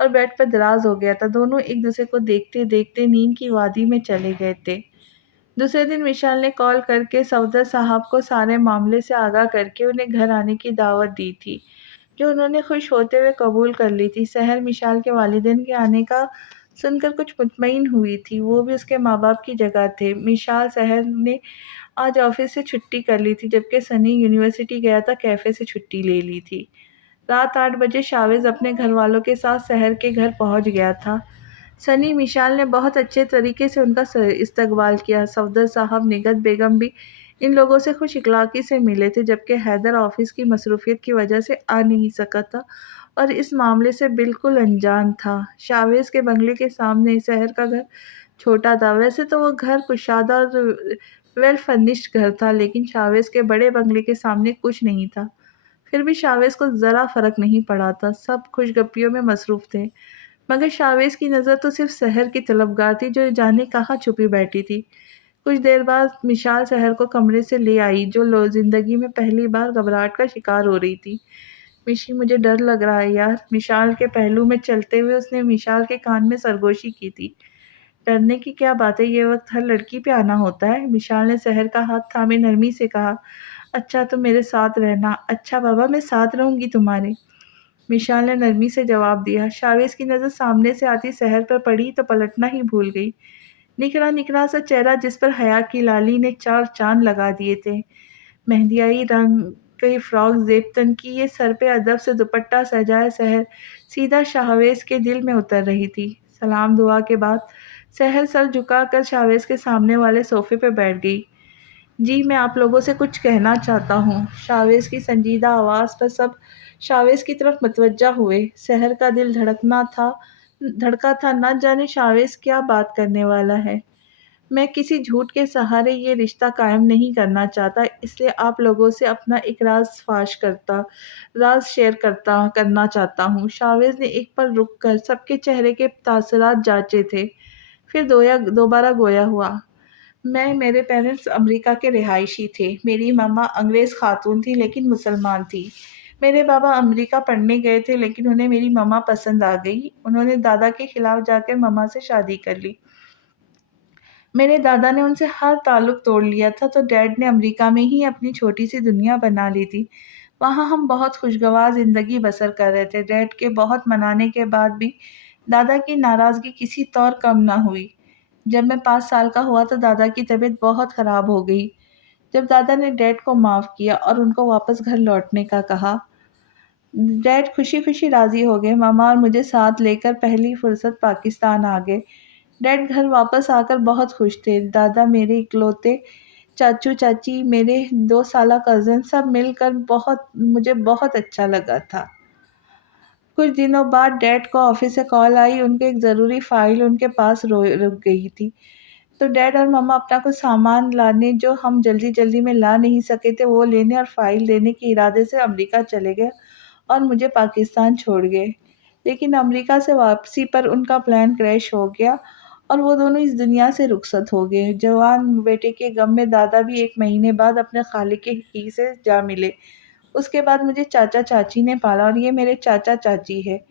और बेड पर दराज हो गया था। दोनों एक दूसरे को देखते देखते नींद की वादी में चले गए थे। दूसरे दिन विशाल ने कॉल करके सफदर साहब को सारे मामले से आगाह करके उन्हें घर आने की दावत दी थी, जो उन्होंने खुश होते हुए कबूल कर ली थी। सहर विशाल के वालिदैन के आने का सुनकर कुछ मुतमईन हुई थी। वो भी उसके माँ बाप की जगह थे। विशाल सहर ने आज ऑफिस से छुट्टी कर ली थी, जबकि सनी यूनिवर्सिटी गया था, कैफ़े से छुट्टी ले ली थी। रात 8 बजे शावेज़ अपने घरवालों के साथ शहर के घर पहुंच गया था। सनी विशाल ने बहुत अच्छे तरीके से उनका इस्तकबाल किया। सफदर साहब निगत बेगम भी इन लोगों से खुश इखलाक़ी से मिले थे, जबकि हैदर ऑफिस की मसरूफ़ियत की वजह से आ नहीं सका था और इस मामले से बिल्कुल अनजान था। शावेज़ के बंगले के सामने शहर का घर छोटा था। वैसे तो वो घर कुशादा और वेल फर्निश्ड घर था, लेकिन शावेज़ के बड़े बंगले के सामने कुछ नहीं था। फिर भी शावेज़ को ज़रा फ़र्क नहीं पड़ा था। सब खुशगप्पियों में मसरूफ़ थे। मगर शावेज़ की नज़र तो सिर्फ़ शहर की तलबगार थी, जो जाने कहाँ छुपी बैठी थी। कुछ देर बाद मिशाल शहर को कमरे से ले आई, जो ज़िंदगी में पहली बार घबराहट का शिकार हो रही थी। मिशी, मुझे डर लग रहा है यार। विशाल के पहलू में चलते हुए उसने विशाल के कान में सरगोशी की थी। डरने की क्या बात है, ये वक़्त हर लड़की पे आना होता है। विशाल ने शहर का हाथ थामे नरमी से कहा। अच्छा तो मेरे साथ रहना। अच्छा बाबा, मैं साथ रहूँगी तुम्हारे। विशाल ने नरमी से जवाब दिया। शावेज़ की नज़र सामने से आती शहर पर पड़ी तो पलटना ही भूल गई। निखरा निखरा सा चेहरा, जिस पर हया की लाली ने 4 चाँद लगा दिए थे। मेहंदियाई रंग कई फ्रॉक ज़ेब तन की, ये सर पे अदब से दुपट्टा सजाए सहर सीधा शाहवेज़ के दिल में उतर रही थी। सलाम दुआ के बाद सहर सर झुकाकर शाहवेज़ के सामने वाले सोफ़े पे बैठ गई। जी, मैं आप लोगों से कुछ कहना चाहता हूँ। शावेज़ की संजीदा आवाज़ पर सब शावेज़ की तरफ मतवज्जा हुए। सहर का दिल धड़का था, न जाने शावेज़ क्या बात करने वाला है। मैं किसी झूठ के सहारे ये रिश्ता कायम नहीं करना चाहता, इसलिए आप लोगों से अपना एक राज़ शेयर करना चाहता हूँ। शावेज़ ने एक पल रुक कर सबके चेहरे के तासुरात जाँचे थे, फिर दोबारा गोया हुआ। मेरे पेरेंट्स अमेरिका के रिहायशी थे। मेरी मम्मा अंग्रेज़ खातून थी, लेकिन मुसलमान थी। मेरे बाबा अमेरिका पढ़ने गए थे, लेकिन उन्हें मेरी मम्मा पसंद आ गई। उन्होंने दादा के खिलाफ जाकर मम्मा से शादी कर ली। मेरे दादा ने उनसे हर ताल्लुक तोड़ लिया था, तो डैड ने अमेरिका में ही अपनी छोटी-सी दुनिया बना ली थी। वहाँ हम बहुत खुशगवार ज़िंदगी बसर कर रहे थे। डैड के बहुत मनाने के बाद भी दादा की नाराज़गी किसी तौर कम ना हुई। जब मैं 5 साल का हुआ तो दादा की तबीयत बहुत ख़राब हो गई। जब दादा ने डैड को माफ़ किया और उनको वापस घर लौटने का कहा, डैड खुशी खुशी राज़ी हो गए। मामा और मुझे साथ लेकर पहली फुर्सत पाकिस्तान आ गए। डैड घर वापस आकर बहुत खुश थे। दादा, मेरे इकलौते चाचू चाची, मेरे 2 साला कज़न सब मिलकर मुझे बहुत अच्छा लगा था। कुछ दिनों बाद डैड को ऑफिस से कॉल आई। उनके एक ज़रूरी फ़ाइल उनके पास रुक गई थी। तो डैड और मम्मा अपना कुछ सामान लाने, जो हम जल्दी-जल्दी में ला नहीं सके थे, वो लेने और फ़ाइल देने के इरादे से अमेरिका चले गए और मुझे पाकिस्तान छोड़ गए। लेकिन अमेरिका से वापसी पर उनका प्लान क्रैश हो गया और वो दोनों इस दुनिया से रुखसत हो गए। जवान बेटे के गम में दादा भी 1 महीने बाद अपने खालिक के ही से जा मिले। उसके बाद मुझे चाचा-चाची ने पाला और ये मेरे चाचा-चाची हैं।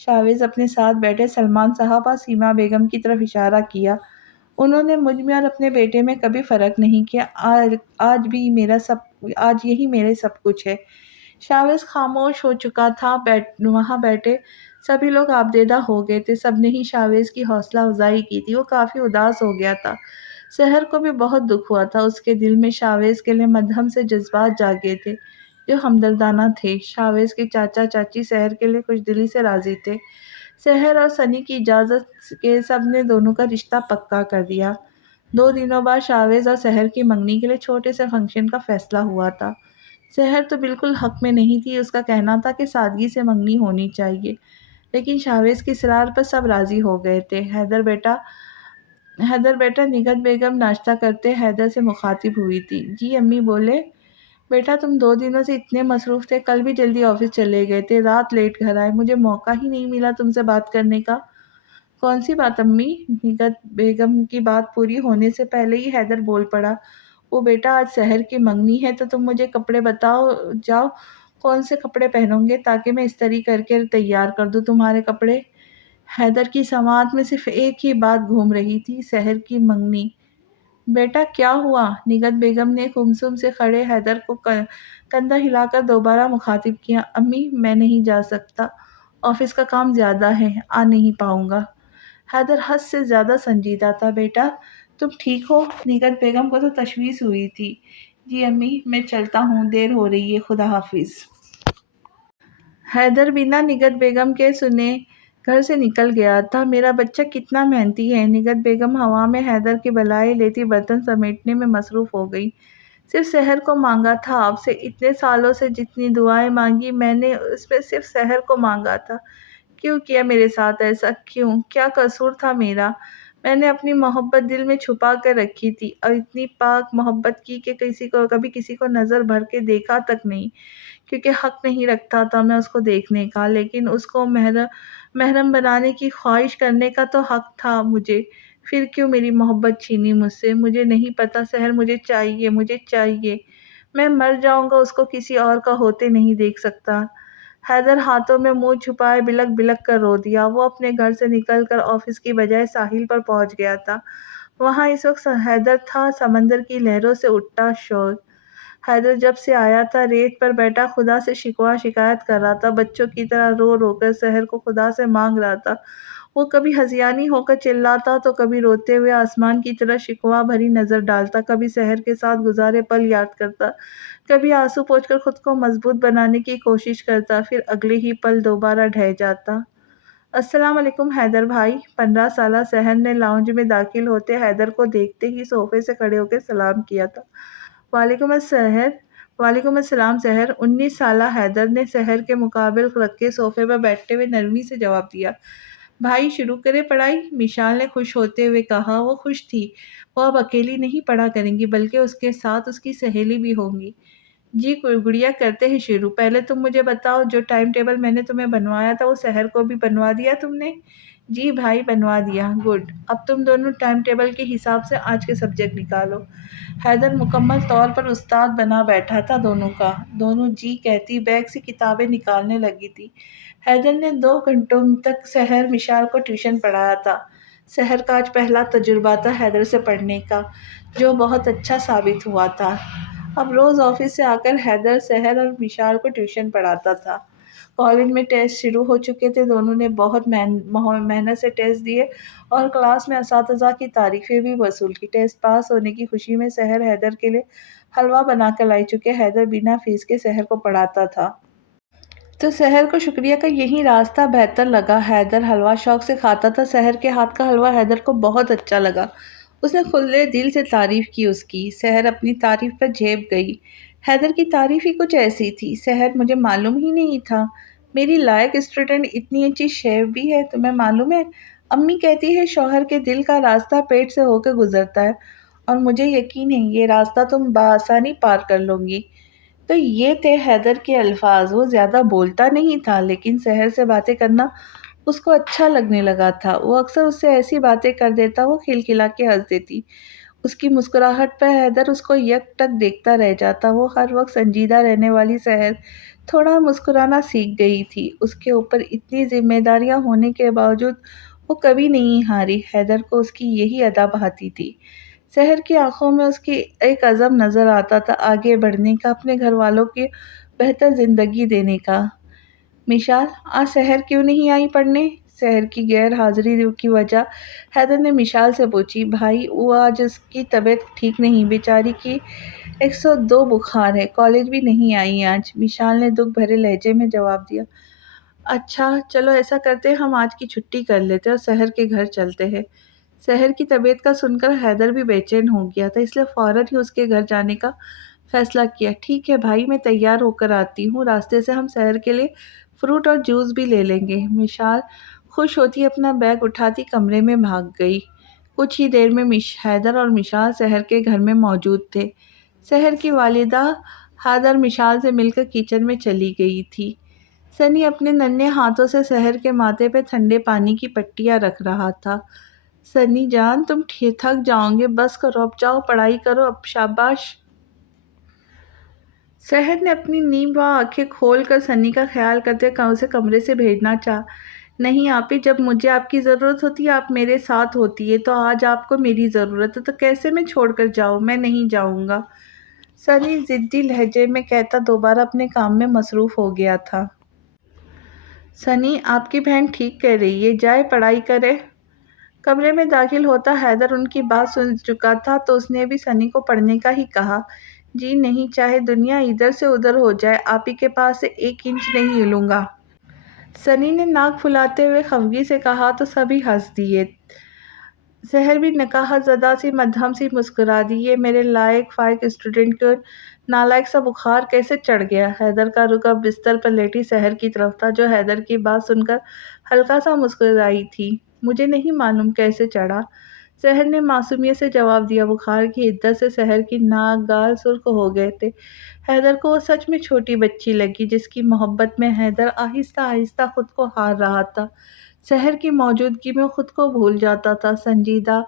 शाहवेज़ अपने साथ बैठे सलमान साहब और सीमा बेगम की तरफ इशारा किया। उन्होंने मुझ में और अपने बेटे में कभी फ़र्क नहीं किया। आज यही मेरे सब कुछ है। शाहवेज़ खामोश हो चुका था। वहाँ बैठे सभी लोग आबदेदा हो गए थे। सबने ही शाहवेज़ की हौसला अफ़ज़ाई की थी। वो काफ़ी उदास हो गया था। सहर को भी बहुत दुःख हुआ था। उसके दिल में शाहवेज़ के लिए मद्धम से जज़्बात जागे थे, जो हमदर्दाना थे। शाहवेज़ के चाचा-चाची सहर के लिए खुशदिली से राज़ी थे। सहर और सनी की इजाज़त के सब ने दोनों का रिश्ता पक्का कर दिया। 2 दिनों बाद शाहवेज़ और सहर की मंगनी के लिए छोटे से फंक्शन का फ़ैसला हुआ था। सहर तो बिल्कुल हक़ में नहीं थी। उसका कहना था कि सादगी से मंगनी होनी चाहिए। लेकिन शाहवेज़ की इसरार पर सब राज़ी हो गए थे। हैदर बेटा, निगहत बेगम नाश्ता करते हैदर से मुखातिब हुई थी। जी अम्मी बोले, बेटा तुम 2 दिनों से इतने मसरूफ़ थे, कल भी जल्दी ऑफ़िस चले गए थे, रात लेट घर आए, मुझे मौका ही नहीं मिला तुमसे बात करने का। कौन-सी बात अम्मी? निगहत बेगम की बात पूरी होने से पहले ही हैदर बोल पड़ा। वो बेटा, आज सहर की मंगनी है तो तुम मुझे कपड़े बताओ जाओ, कौन से कपड़े पहनोगे ताकि मैं इस्त्री करके तैयार कर दूँ तुम्हारे कपड़े। हैदर की समात में सिर्फ़ एक ही बात घूम रही थी, सहर की मंगनी। बेटा क्या हुआ? निगहत बेगम ने गुमसुम से खड़े हैदर को कंधा हिलाकर दोबारा मुखातिब किया। अम्मी, मैं नहीं जा सकता, ऑफ़िस का काम ज़्यादा है, आ नहीं पाऊँगा। हैदर हद से ज़्यादा संजीदा था। बेटा तुम ठीक हो? निगहत बेगम को तो तशवीश हुई थी। जी अम्मी, मैं चलता हूँ, देर हो रही है, खुदा हाफ़िज़। हैदर बिना निगहत बेगम के सुने घर से निकल गया था। मेरा बच्चा कितना मेहनती है। निगहत बेगम हवा में हैदर की बलाएँ लेती बर्तन समेटने में मसरूफ़ हो गई। सिर्फ़ सहर को माँगा था आपसे, इतने सालों से जितनी दुआएँ माँगी मैंने उसमें सिर्फ़ सहर को माँगा था। क्यों किया मेरे साथ ऐसा? क्यों? क्या कसूर था मेरा? मैंने अपनी मोहब्बत दिल में छुपा कर रखी थी और इतनी पाक मोहब्बत की कि कभी किसी को नज़र भर के देखा तक नहीं, क्योंकि हक़ नहीं रखता था मैं उसको देखने का, लेकिन उसको महरम बनाने की ख़्वाहिश करने का तो हक़ था मुझे। फिर क्यों मेरी मोहब्बत छीनी मुझसे? मुझे नहीं पता सहर, मुझे चाहिए, मुझे चाहिए। मैं मर जाऊँगा, उसको किसी और का होते नहीं देख सकता। हैदर हाथों में मुँह छुपाए बिलख-बिलख कर रो दिया। वो अपने घर से निकलकर ऑफ़िस की बजाय साहिल पर पहुँच गया था। वहाँ इस वक़्त हैदर था, समंदर की लहरों से उठता शोर। हैदर जब से आया था रेत पर बैठा खुदा से शिकवा-शिकायत कर रहा था, बच्चों की तरह रो-रो कर सहर को खुदा से माँग रहा था। वो कभी हज़ियानी होकर चिल्लाता तो कभी रोते हुए आसमान की तरफ शिकवा भरी नज़र डालता, कभी सहर के साथ गुज़ारे पल याद करता, कभी आँसू पोंछकर खुद को मज़बूत बनाने की कोशिश करता, फिर अगले ही पल दोबारा ढह जाता। अस्सलाम वालेकुम हैदर भाई। 15 साला सहर ने लाउंज में दाखिल होते हैदर को देखते ही सोफ़े से खड़े होकर सलाम किया था। वालेकुम अस्सलाम सहर। 19 साला हैदर ने सहर के मुकाबिल रखे सोफ़े पर बैठते हुए नरमी से जवाब दिया। भाई शुरू करें पढ़ाई? मिशाल ने खुश होते हुए कहा। वो खुश थी। वो अब अकेली नहीं पढ़ा करेंगी, बल्कि उसके साथ उसकी सहेली भी होंगी। जी गुड़िया, करते हैं शुरू। पहले तुम मुझे बताओ, जो टाइम टेबल मैंने तुम्हें बनवाया था वो सहर को भी बनवा दिया तुमने? जी भाई, बनवा दिया। गुड। अब तुम दोनों टाइम टेबल के हिसाब से आज के सब्जेक्ट निकालो। हैदर मुकम्मल तौर पर उस्ताद बना बैठा था दोनों का। दोनों जी कहती बैग से किताबें निकालने लगी थी। हैदर ने 2 घंटों तक सहर मिशाल को ट्यूशन पढ़ाया था। सहर का आज पहला तजुर्बा था हैदर से पढ़ने का, जो बहुत अच्छा साबित हुआ था। अब रोज़ ऑफिस से आकर हैदर सहर और मिशाल को ट्यूशन पढ़ाता था। कॉलेज में टेस्ट शुरू हो चुके थे। दोनों ने बहुत मेहनत से टेस्ट दिए और क्लास में असातिज़ा की तारीफ़ें भी वसूल की। टेस्ट पास होने की खुशी में सहर हैदर के लिए हलवा बनाकर लाई, चूँकि हैदर बिना फ़ीस के सहर को पढ़ाता था। तो सहर को शुक्रिया का यही रास्ता बेहतर लगा। हैदर हलवा शौक से खाता था। सहर के हाथ का हलवा हैदर को बहुत अच्छा लगा। उसने खुले दिल से तारीफ की उसकी। सहर अपनी तारीफ पर झेप गई। हैदर की तारीफ ही कुछ ऐसी थी। सहर, मुझे मालूम ही नहीं था मेरी लायक स्टूडेंट इतनी अच्छी शेफ भी है। तुम्हें मालूम है, अम्मी कहती है शौहर के दिल का रास्ता पेट से होकर गुजरता है, और मुझे यकीन है ये रास्ता तुम बआसानी पार कर लोगी। तो ये थे हैदर के अल्फाज। वो ज़्यादा बोलता नहीं था, लेकिन सहर से बातें करना उसको अच्छा लगने लगा था। वो अक्सर उससे ऐसी बातें कर देता, वो खिलखिला के हंस देती। उसकी मुस्कुराहट पर हैदर उसको यकटक देखता रह जाता। वो हर वक्त संजीदा रहने वाली सहर थोड़ा मुस्कुराना सीख गई थी। उसके ऊपर इतनी जिम्मेदारियां होने के बावजूद वो कभी नहीं हारी। हैदर को उसकी यही अदा भाती थी। शहर की आंखों में उसकी एक अज़म नज़र आता था, आगे बढ़ने का, अपने घर वालों की बेहतर ज़िंदगी देने का। मिशाल आज शहर क्यों नहीं आई पढ़ने? शहर की गैर हाजिरी की वजह हैदर ने मिशाल से पूछी। भाई, वो आज उसकी तबीयत ठीक नहीं, बेचारी की 102 बुखार है, कॉलेज भी नहीं आई आज, मिशाल ने दुख भरे लहजे में जवाब दिया। अच्छा चलो ऐसा करते हैं, हम आज की छुट्टी कर लेते हैं और शहर के घर चलते हैं। शहर की तबीयत का सुनकर हैदर भी बेचैन हो गया था, इसलिए फ़ौरन ही उसके घर जाने का फ़ैसला किया। ठीक है भाई, मैं तैयार होकर आती हूँ, रास्ते से हम शहर के लिए फ्रूट और जूस भी ले लेंगे। मिशाल खुश होती अपना बैग उठाती कमरे में भाग गई। कुछ ही देर में हैदर और मिशाल शहर के घर में मौजूद थे। शहर की वालिदा हैदर मिशाल से मिलकर किचन में चली गई थी। सनी अपने नन्हे हाथों से शहर के माथे पे ठंडे पानी की पट्टियाँ रख रहा था। सनी जान, तुम थक जाओगे, बस करो, अब जाओ पढ़ाई करो, अब शाबाश। शहर ने अपनी नींद व आंखें खोल कर सनी का ख्याल करते उसे कमरे से भेजना चाहा। नहीं आपी, जब मुझे आपकी ज़रूरत होती है आप मेरे साथ होती है, तो आज आपको मेरी ज़रूरत है, तो कैसे मैं छोड़कर जाऊँ? मैं नहीं जाऊँगा, सनी ज़िद्दी लहजे में कहता दोबारा अपने काम में मसरूफ़ हो गया था। सनी, आपकी बहन ठीक कह रही है, जाए पढ़ाई करे। कमरे में दाखिल होता हैदर उनकी बात सुन चुका था, तो उसने भी सनी को पढ़ने का ही कहा। जी नहीं, चाहे दुनिया इधर से उधर हो जाए, आप ही के पास से 1 इंच नहीं हिलूंगा। सनी ने नाक फुलाते हुए खफगी से कहा, तो सभी हंस दिए। सहर भी नकाहतज़दा सी मध्यम सी मुस्कुरा दी। ये मेरे लायक फायक स्टूडेंट को नालायक सा बुखार कैसे चढ़ गया? हैदर का रुख अब बिस्तर पर लेटी सहर की तरफ था, जो हैदर की बात सुनकर हल्का सा मुस्कुराई थी। मुझे नहीं मालूम कैसे चढ़ा, सहर ने मासूमियत से जवाब दिया। बुखार की हिद्दत से सहर की नाक गाल सुर्ख हो गए थे। हैदर को वो सच में छोटी बच्ची लगी, जिसकी मोहब्बत में हैदर आहिस्ता आहिस्ता खुद को हार रहा था। शहर की मौजूदगी में खुद को भूल जाता था। संजीदा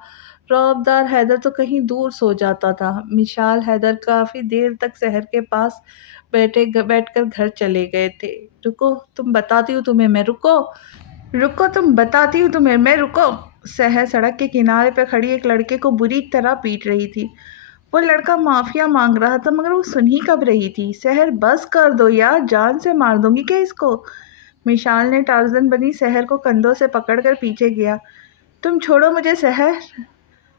रौबदार हैदर तो कहीं दूर सो जाता था। मिशाल हैदर काफ़ी देर तक शहर के पास बैठकर घर चले गए थे। रुको, तुम बताती हूँ तुम्हें मैं, रुको रुको, तुम बताती हूँ तुम्हें मैं, रुको। शहर सड़क के किनारे पर खड़ी एक लड़के को बुरी तरह पीट रही थी। वो लड़का माफिया मांग रहा था, मगर वो सुन ही कब रही थी। शहर, बस कर दो यार, जान से मार दूंगी क्या इसको? मिशाल ने टार्जन बनी शहर को कंधों से पकड़कर पीछे गया। तुम छोड़ो मुझे शहर,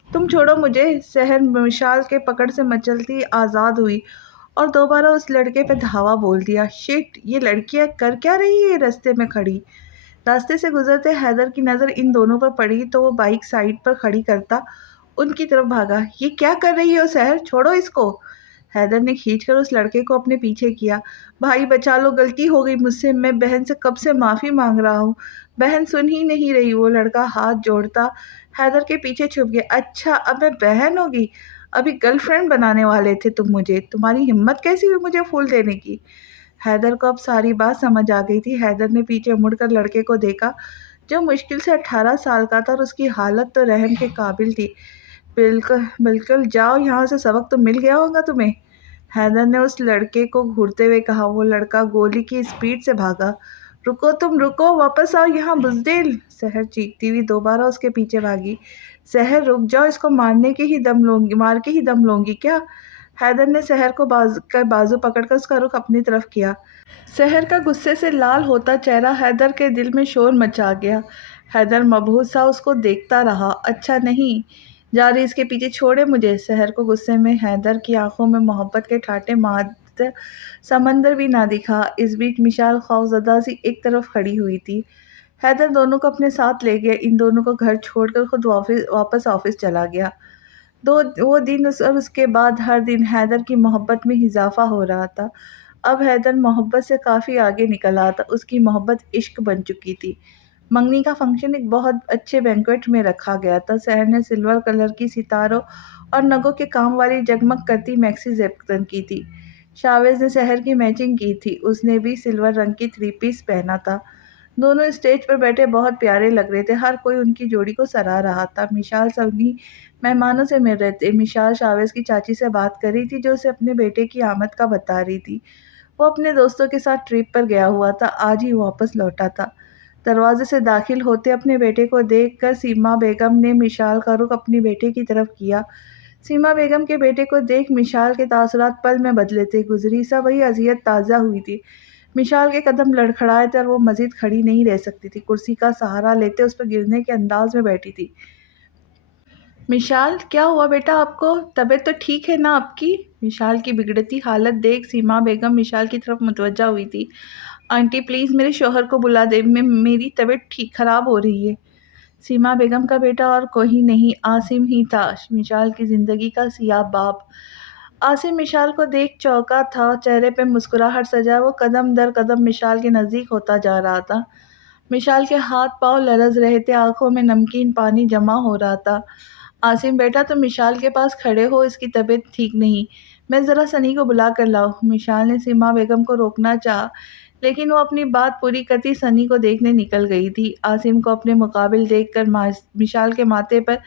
तुम छोड़ो मुझे। शहर मिशाल के पकड़ से मचलती आज़ाद हुई और दोबारा उस लड़के पे धावा बोल दिया। शिट, ये लड़कियां कर क्या रही है रास्ते में खड़ी? रास्ते से गुजरते हैदर की नज़र इन दोनों पर पड़ी, तो वो बाइक साइड पर खड़ी करता उनकी तरफ भागा। ये क्या कर रही हो शहर, छोड़ो इसको। हैदर ने खींचकर उस लड़के को अपने पीछे किया। भाई बचा लो, गलती हो गई मुझसे, मैं बहन से कब से माफ़ी मांग रहा हूँ। बहन सुन ही नहीं रही। वो लड़का हाथ जोड़ता हैदर के पीछे छुप गया। अच्छा, अब मैं बहन होगी? अभी गर्लफ्रेंड बनाने वाले थे तुम मुझे, तुम्हारी हिम्मत कैसी हुई मुझे फूल देने की? हैदर को अब सारी बात समझ आ गई थी। हैदर ने पीछे मुड़कर लड़के को देखा, जो मुश्किल से 18 साल का था, और उसकी हालत तो रहम के काबिल थी। बिल्कुल बिल्कुल, जाओ यहाँ से, सबक तो मिल गया होगा तुम्हें, हैदर ने उस लड़के को घूरते हुए कहा। वो लड़का गोली की स्पीड से भागा। रुको, तुम रुको, वापस आओ यहाँ बुज़दिल, सहर चीखती हुई दोबारा उसके पीछे भागी। सहर, रुक जाओ, इसको मार के ही दम लूंगी क्या? हैदर ने सहर को बाजू पकड़कर उसका रुख अपनी तरफ किया। सहर का गुस्से से लाल होता चेहरा हैदर के दिल में शोर मचा गया। हैदर मबहूत सा उसको देखता रहा। अच्छा नहीं जा रही इसके पीछे, छोड़े मुझे। सहर को गुस्से में हैदर की आंखों में मोहब्बत के ठाटे तो समंदर भी ना दिखा। इस बीच मिशाल खौफज़दा सी एक तरफ खड़ी हुई थी। हैदर दोनों को अपने साथ ले गया। इन दोनों को घर छोड़कर खुद वापस ऑफिस चला गया। दो वो दिन और उसके बाद हर दिन हैदर की मोहब्बत में इजाफ़ा हो रहा था। अब हैदर मोहब्बत से काफ़ी आगे निकल आया था। उसकी मोहब्बत इश्क बन चुकी थी। मंगनी का फंक्शन एक बहुत अच्छे बैंक्वेट में रखा गया था। सहर ने सिल्वर कलर की सितारों और नगों के काम वाली जगमग करती मैक्सी ज़ेबकन की थी। शावेज़ ने सहर की मैचिंग की थी। उसने भी सिल्वर रंग की थ्री पीस पहना था। दोनों स्टेज पर बैठे बहुत प्यारे लग रहे थे। हर कोई उनकी जोड़ी को सराह रहा था। मिशाल सभी मेहमानों से मिल रहे थे। मिशाल शावेज़ की चाची से बात कर रही थी, जो उसे अपने बेटे की आमद का बता रही थी। वो अपने दोस्तों के साथ ट्रिप पर गया हुआ था। आज ही वापस लौटा था। दरवाजे से दाखिल होते अपने बेटे को देखकर सीमा बेगम ने मिशाल का रुख अपने बेटे की तरफ किया। सीमा बेगम के बेटे को देख मिशाल के तासुरात पल में बदले थे। गुजरी सा वही अज़ियत ताज़ा हुई थी। मिशाल के कदम लड़खड़ाए थे और वो मज़ीद खड़ी नहीं रह सकती थी। कुर्सी का सहारा लेते उस पर गिरने के अंदाज में बैठी थी। मिशाल, क्या हुआ बेटा आपको? तबीयत तो ठीक है ना आपकी? मिशाल की बिगड़ती हालत देख सीमा बेगम मिशाल की तरफ मुतवज्जा हुई थी। आंटी प्लीज़ मेरे शौहर को बुला दे, मेरी तबीयत ठीक ख़राब हो रही है। सीमा बेगम का बेटा और कोई नहीं, आसिम ही था, मिशाल की ज़िंदगी का सियाह बाब। आसिम मिशाल को देख चौंका था। चेहरे पे मुस्कुराहट सजा वो कदम दर कदम मिशाल के नज़दीक होता जा रहा था। मिशाल के हाथ पाँव लरज़ रहे थे। आंखों में नमकीन पानी जमा हो रहा था। आसिम बेटा, तुम मिशाल के पास खड़े हो, इसकी तबीयत ठीक नहीं, मैं ज़रा सनी को बुला कर लाऊं। मिशाल ने सीमा बेगम को रोकना चाहा, लेकिन वो अपनी बात पूरी करती सनी को देखने निकल गई थी। आसिम को अपने मुकाबिल देखकर मिशाल के माथे पर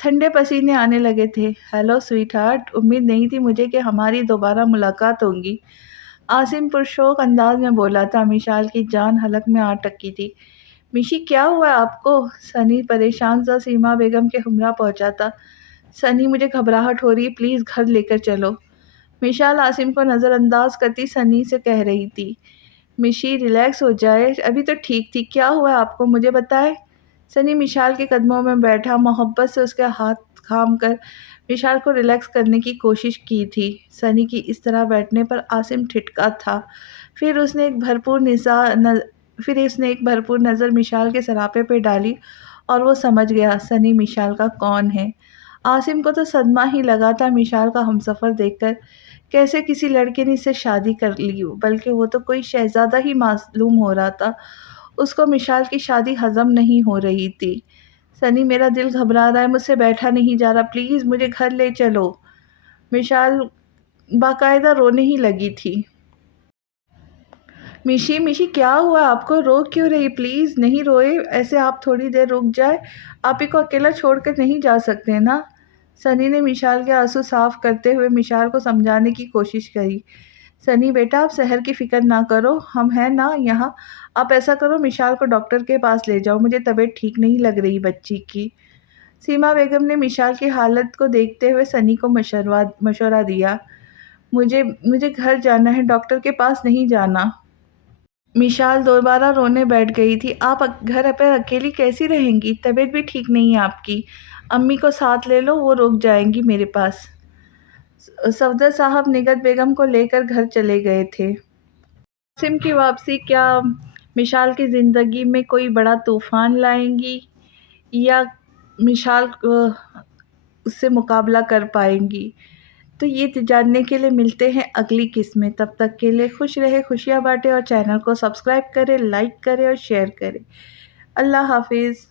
ठंडे पसीने आने लगे थे। हेलो स्वीट हार्ट, उम्मीद नहीं थी मुझे कि हमारी दोबारा मुलाकात होगी। आसिम पुरशौक अंदाज में बोला था। मिशाल की जान हलक में आ टकी थी। मिशी, क्या हुआ आपको? सनी परेशान सा सीमा बेगम के हमरा पहुंचा था। सनी, मुझे घबराहट हो रही, प्लीज़ घर लेकर चलो। मिशाल आसिम को नज़रअंदाज करती सनी से कह रही थी। मिशी रिलैक्स हो जाए, अभी तो ठीक थी, क्या हुआ आपको मुझे बताए। सनी मिशाल के कदमों में बैठा मोहब्बत से उसके हाथ थाम कर मिशाल को रिलैक्स करने की कोशिश की थी। सनी की इस तरह बैठने पर आसिम ठिठका था। फिर उसने एक भरपूर नज़र मिशाल के सरापे पर डाली और वो समझ गया सनी मिशाल का कौन है। आसिम को तो सदमा ही लगा था मिशाल का हमसफ़र देखकर। कैसे किसी लड़के ने इससे शादी कर ली, बल्कि वो तो कोई शहज़ादा ही मालूम हो रहा था। उसको मिशाल की शादी हज़म नहीं हो रही थी। सनी, मेरा दिल घबरा रहा है, मुझसे बैठा नहीं जा रहा, प्लीज़ मुझे घर ले चलो। मिशाल बाकायदा रोने ही लगी थी। मिशी, मिशी क्या हुआ आपको? रो क्यों रही? प्लीज़ नहीं रोए, ऐसे आप थोड़ी देर रुक जाए, आप ही को अकेला छोड़कर नहीं जा सकते ना। सनी ने मिशाल के आंसू साफ करते हुए मिशाल को समझाने की कोशिश करी। सनी बेटा, आप सहर की फ़िक्र ना करो, हम हैं ना यहाँ। आप ऐसा करो, मिशाल को डॉक्टर के पास ले जाओ, मुझे तबीयत ठीक नहीं लग रही बच्ची की। सीमा बेगम ने मिशाल की हालत को देखते हुए सनी को मशवरा दिया। मुझे मुझे घर जाना है, डॉक्टर के पास नहीं जाना। मिशाल दोबारा रोने बैठ गई थी। आप घर पर अकेली कैसी रहेंगी? तबीयत भी ठीक नहीं है आपकी। अम्मी को साथ ले लो, वो रुक जाएंगी मेरे पास। सफदर साहब निगत बेगम को लेकर घर चले गए थे। आसिम की वापसी क्या मिशाल की ज़िंदगी में कोई बड़ा तूफ़ान लाएंगी, या मिशाल उससे मुकाबला कर पाएंगी? तो ये जानने के लिए मिलते हैं अगली किस्त में। तब तक के लिए खुश रहे, खुशियाँ बांटें और चैनल को सब्सक्राइब करें, लाइक करें और शेयर करें। अल्लाह हाफिज़।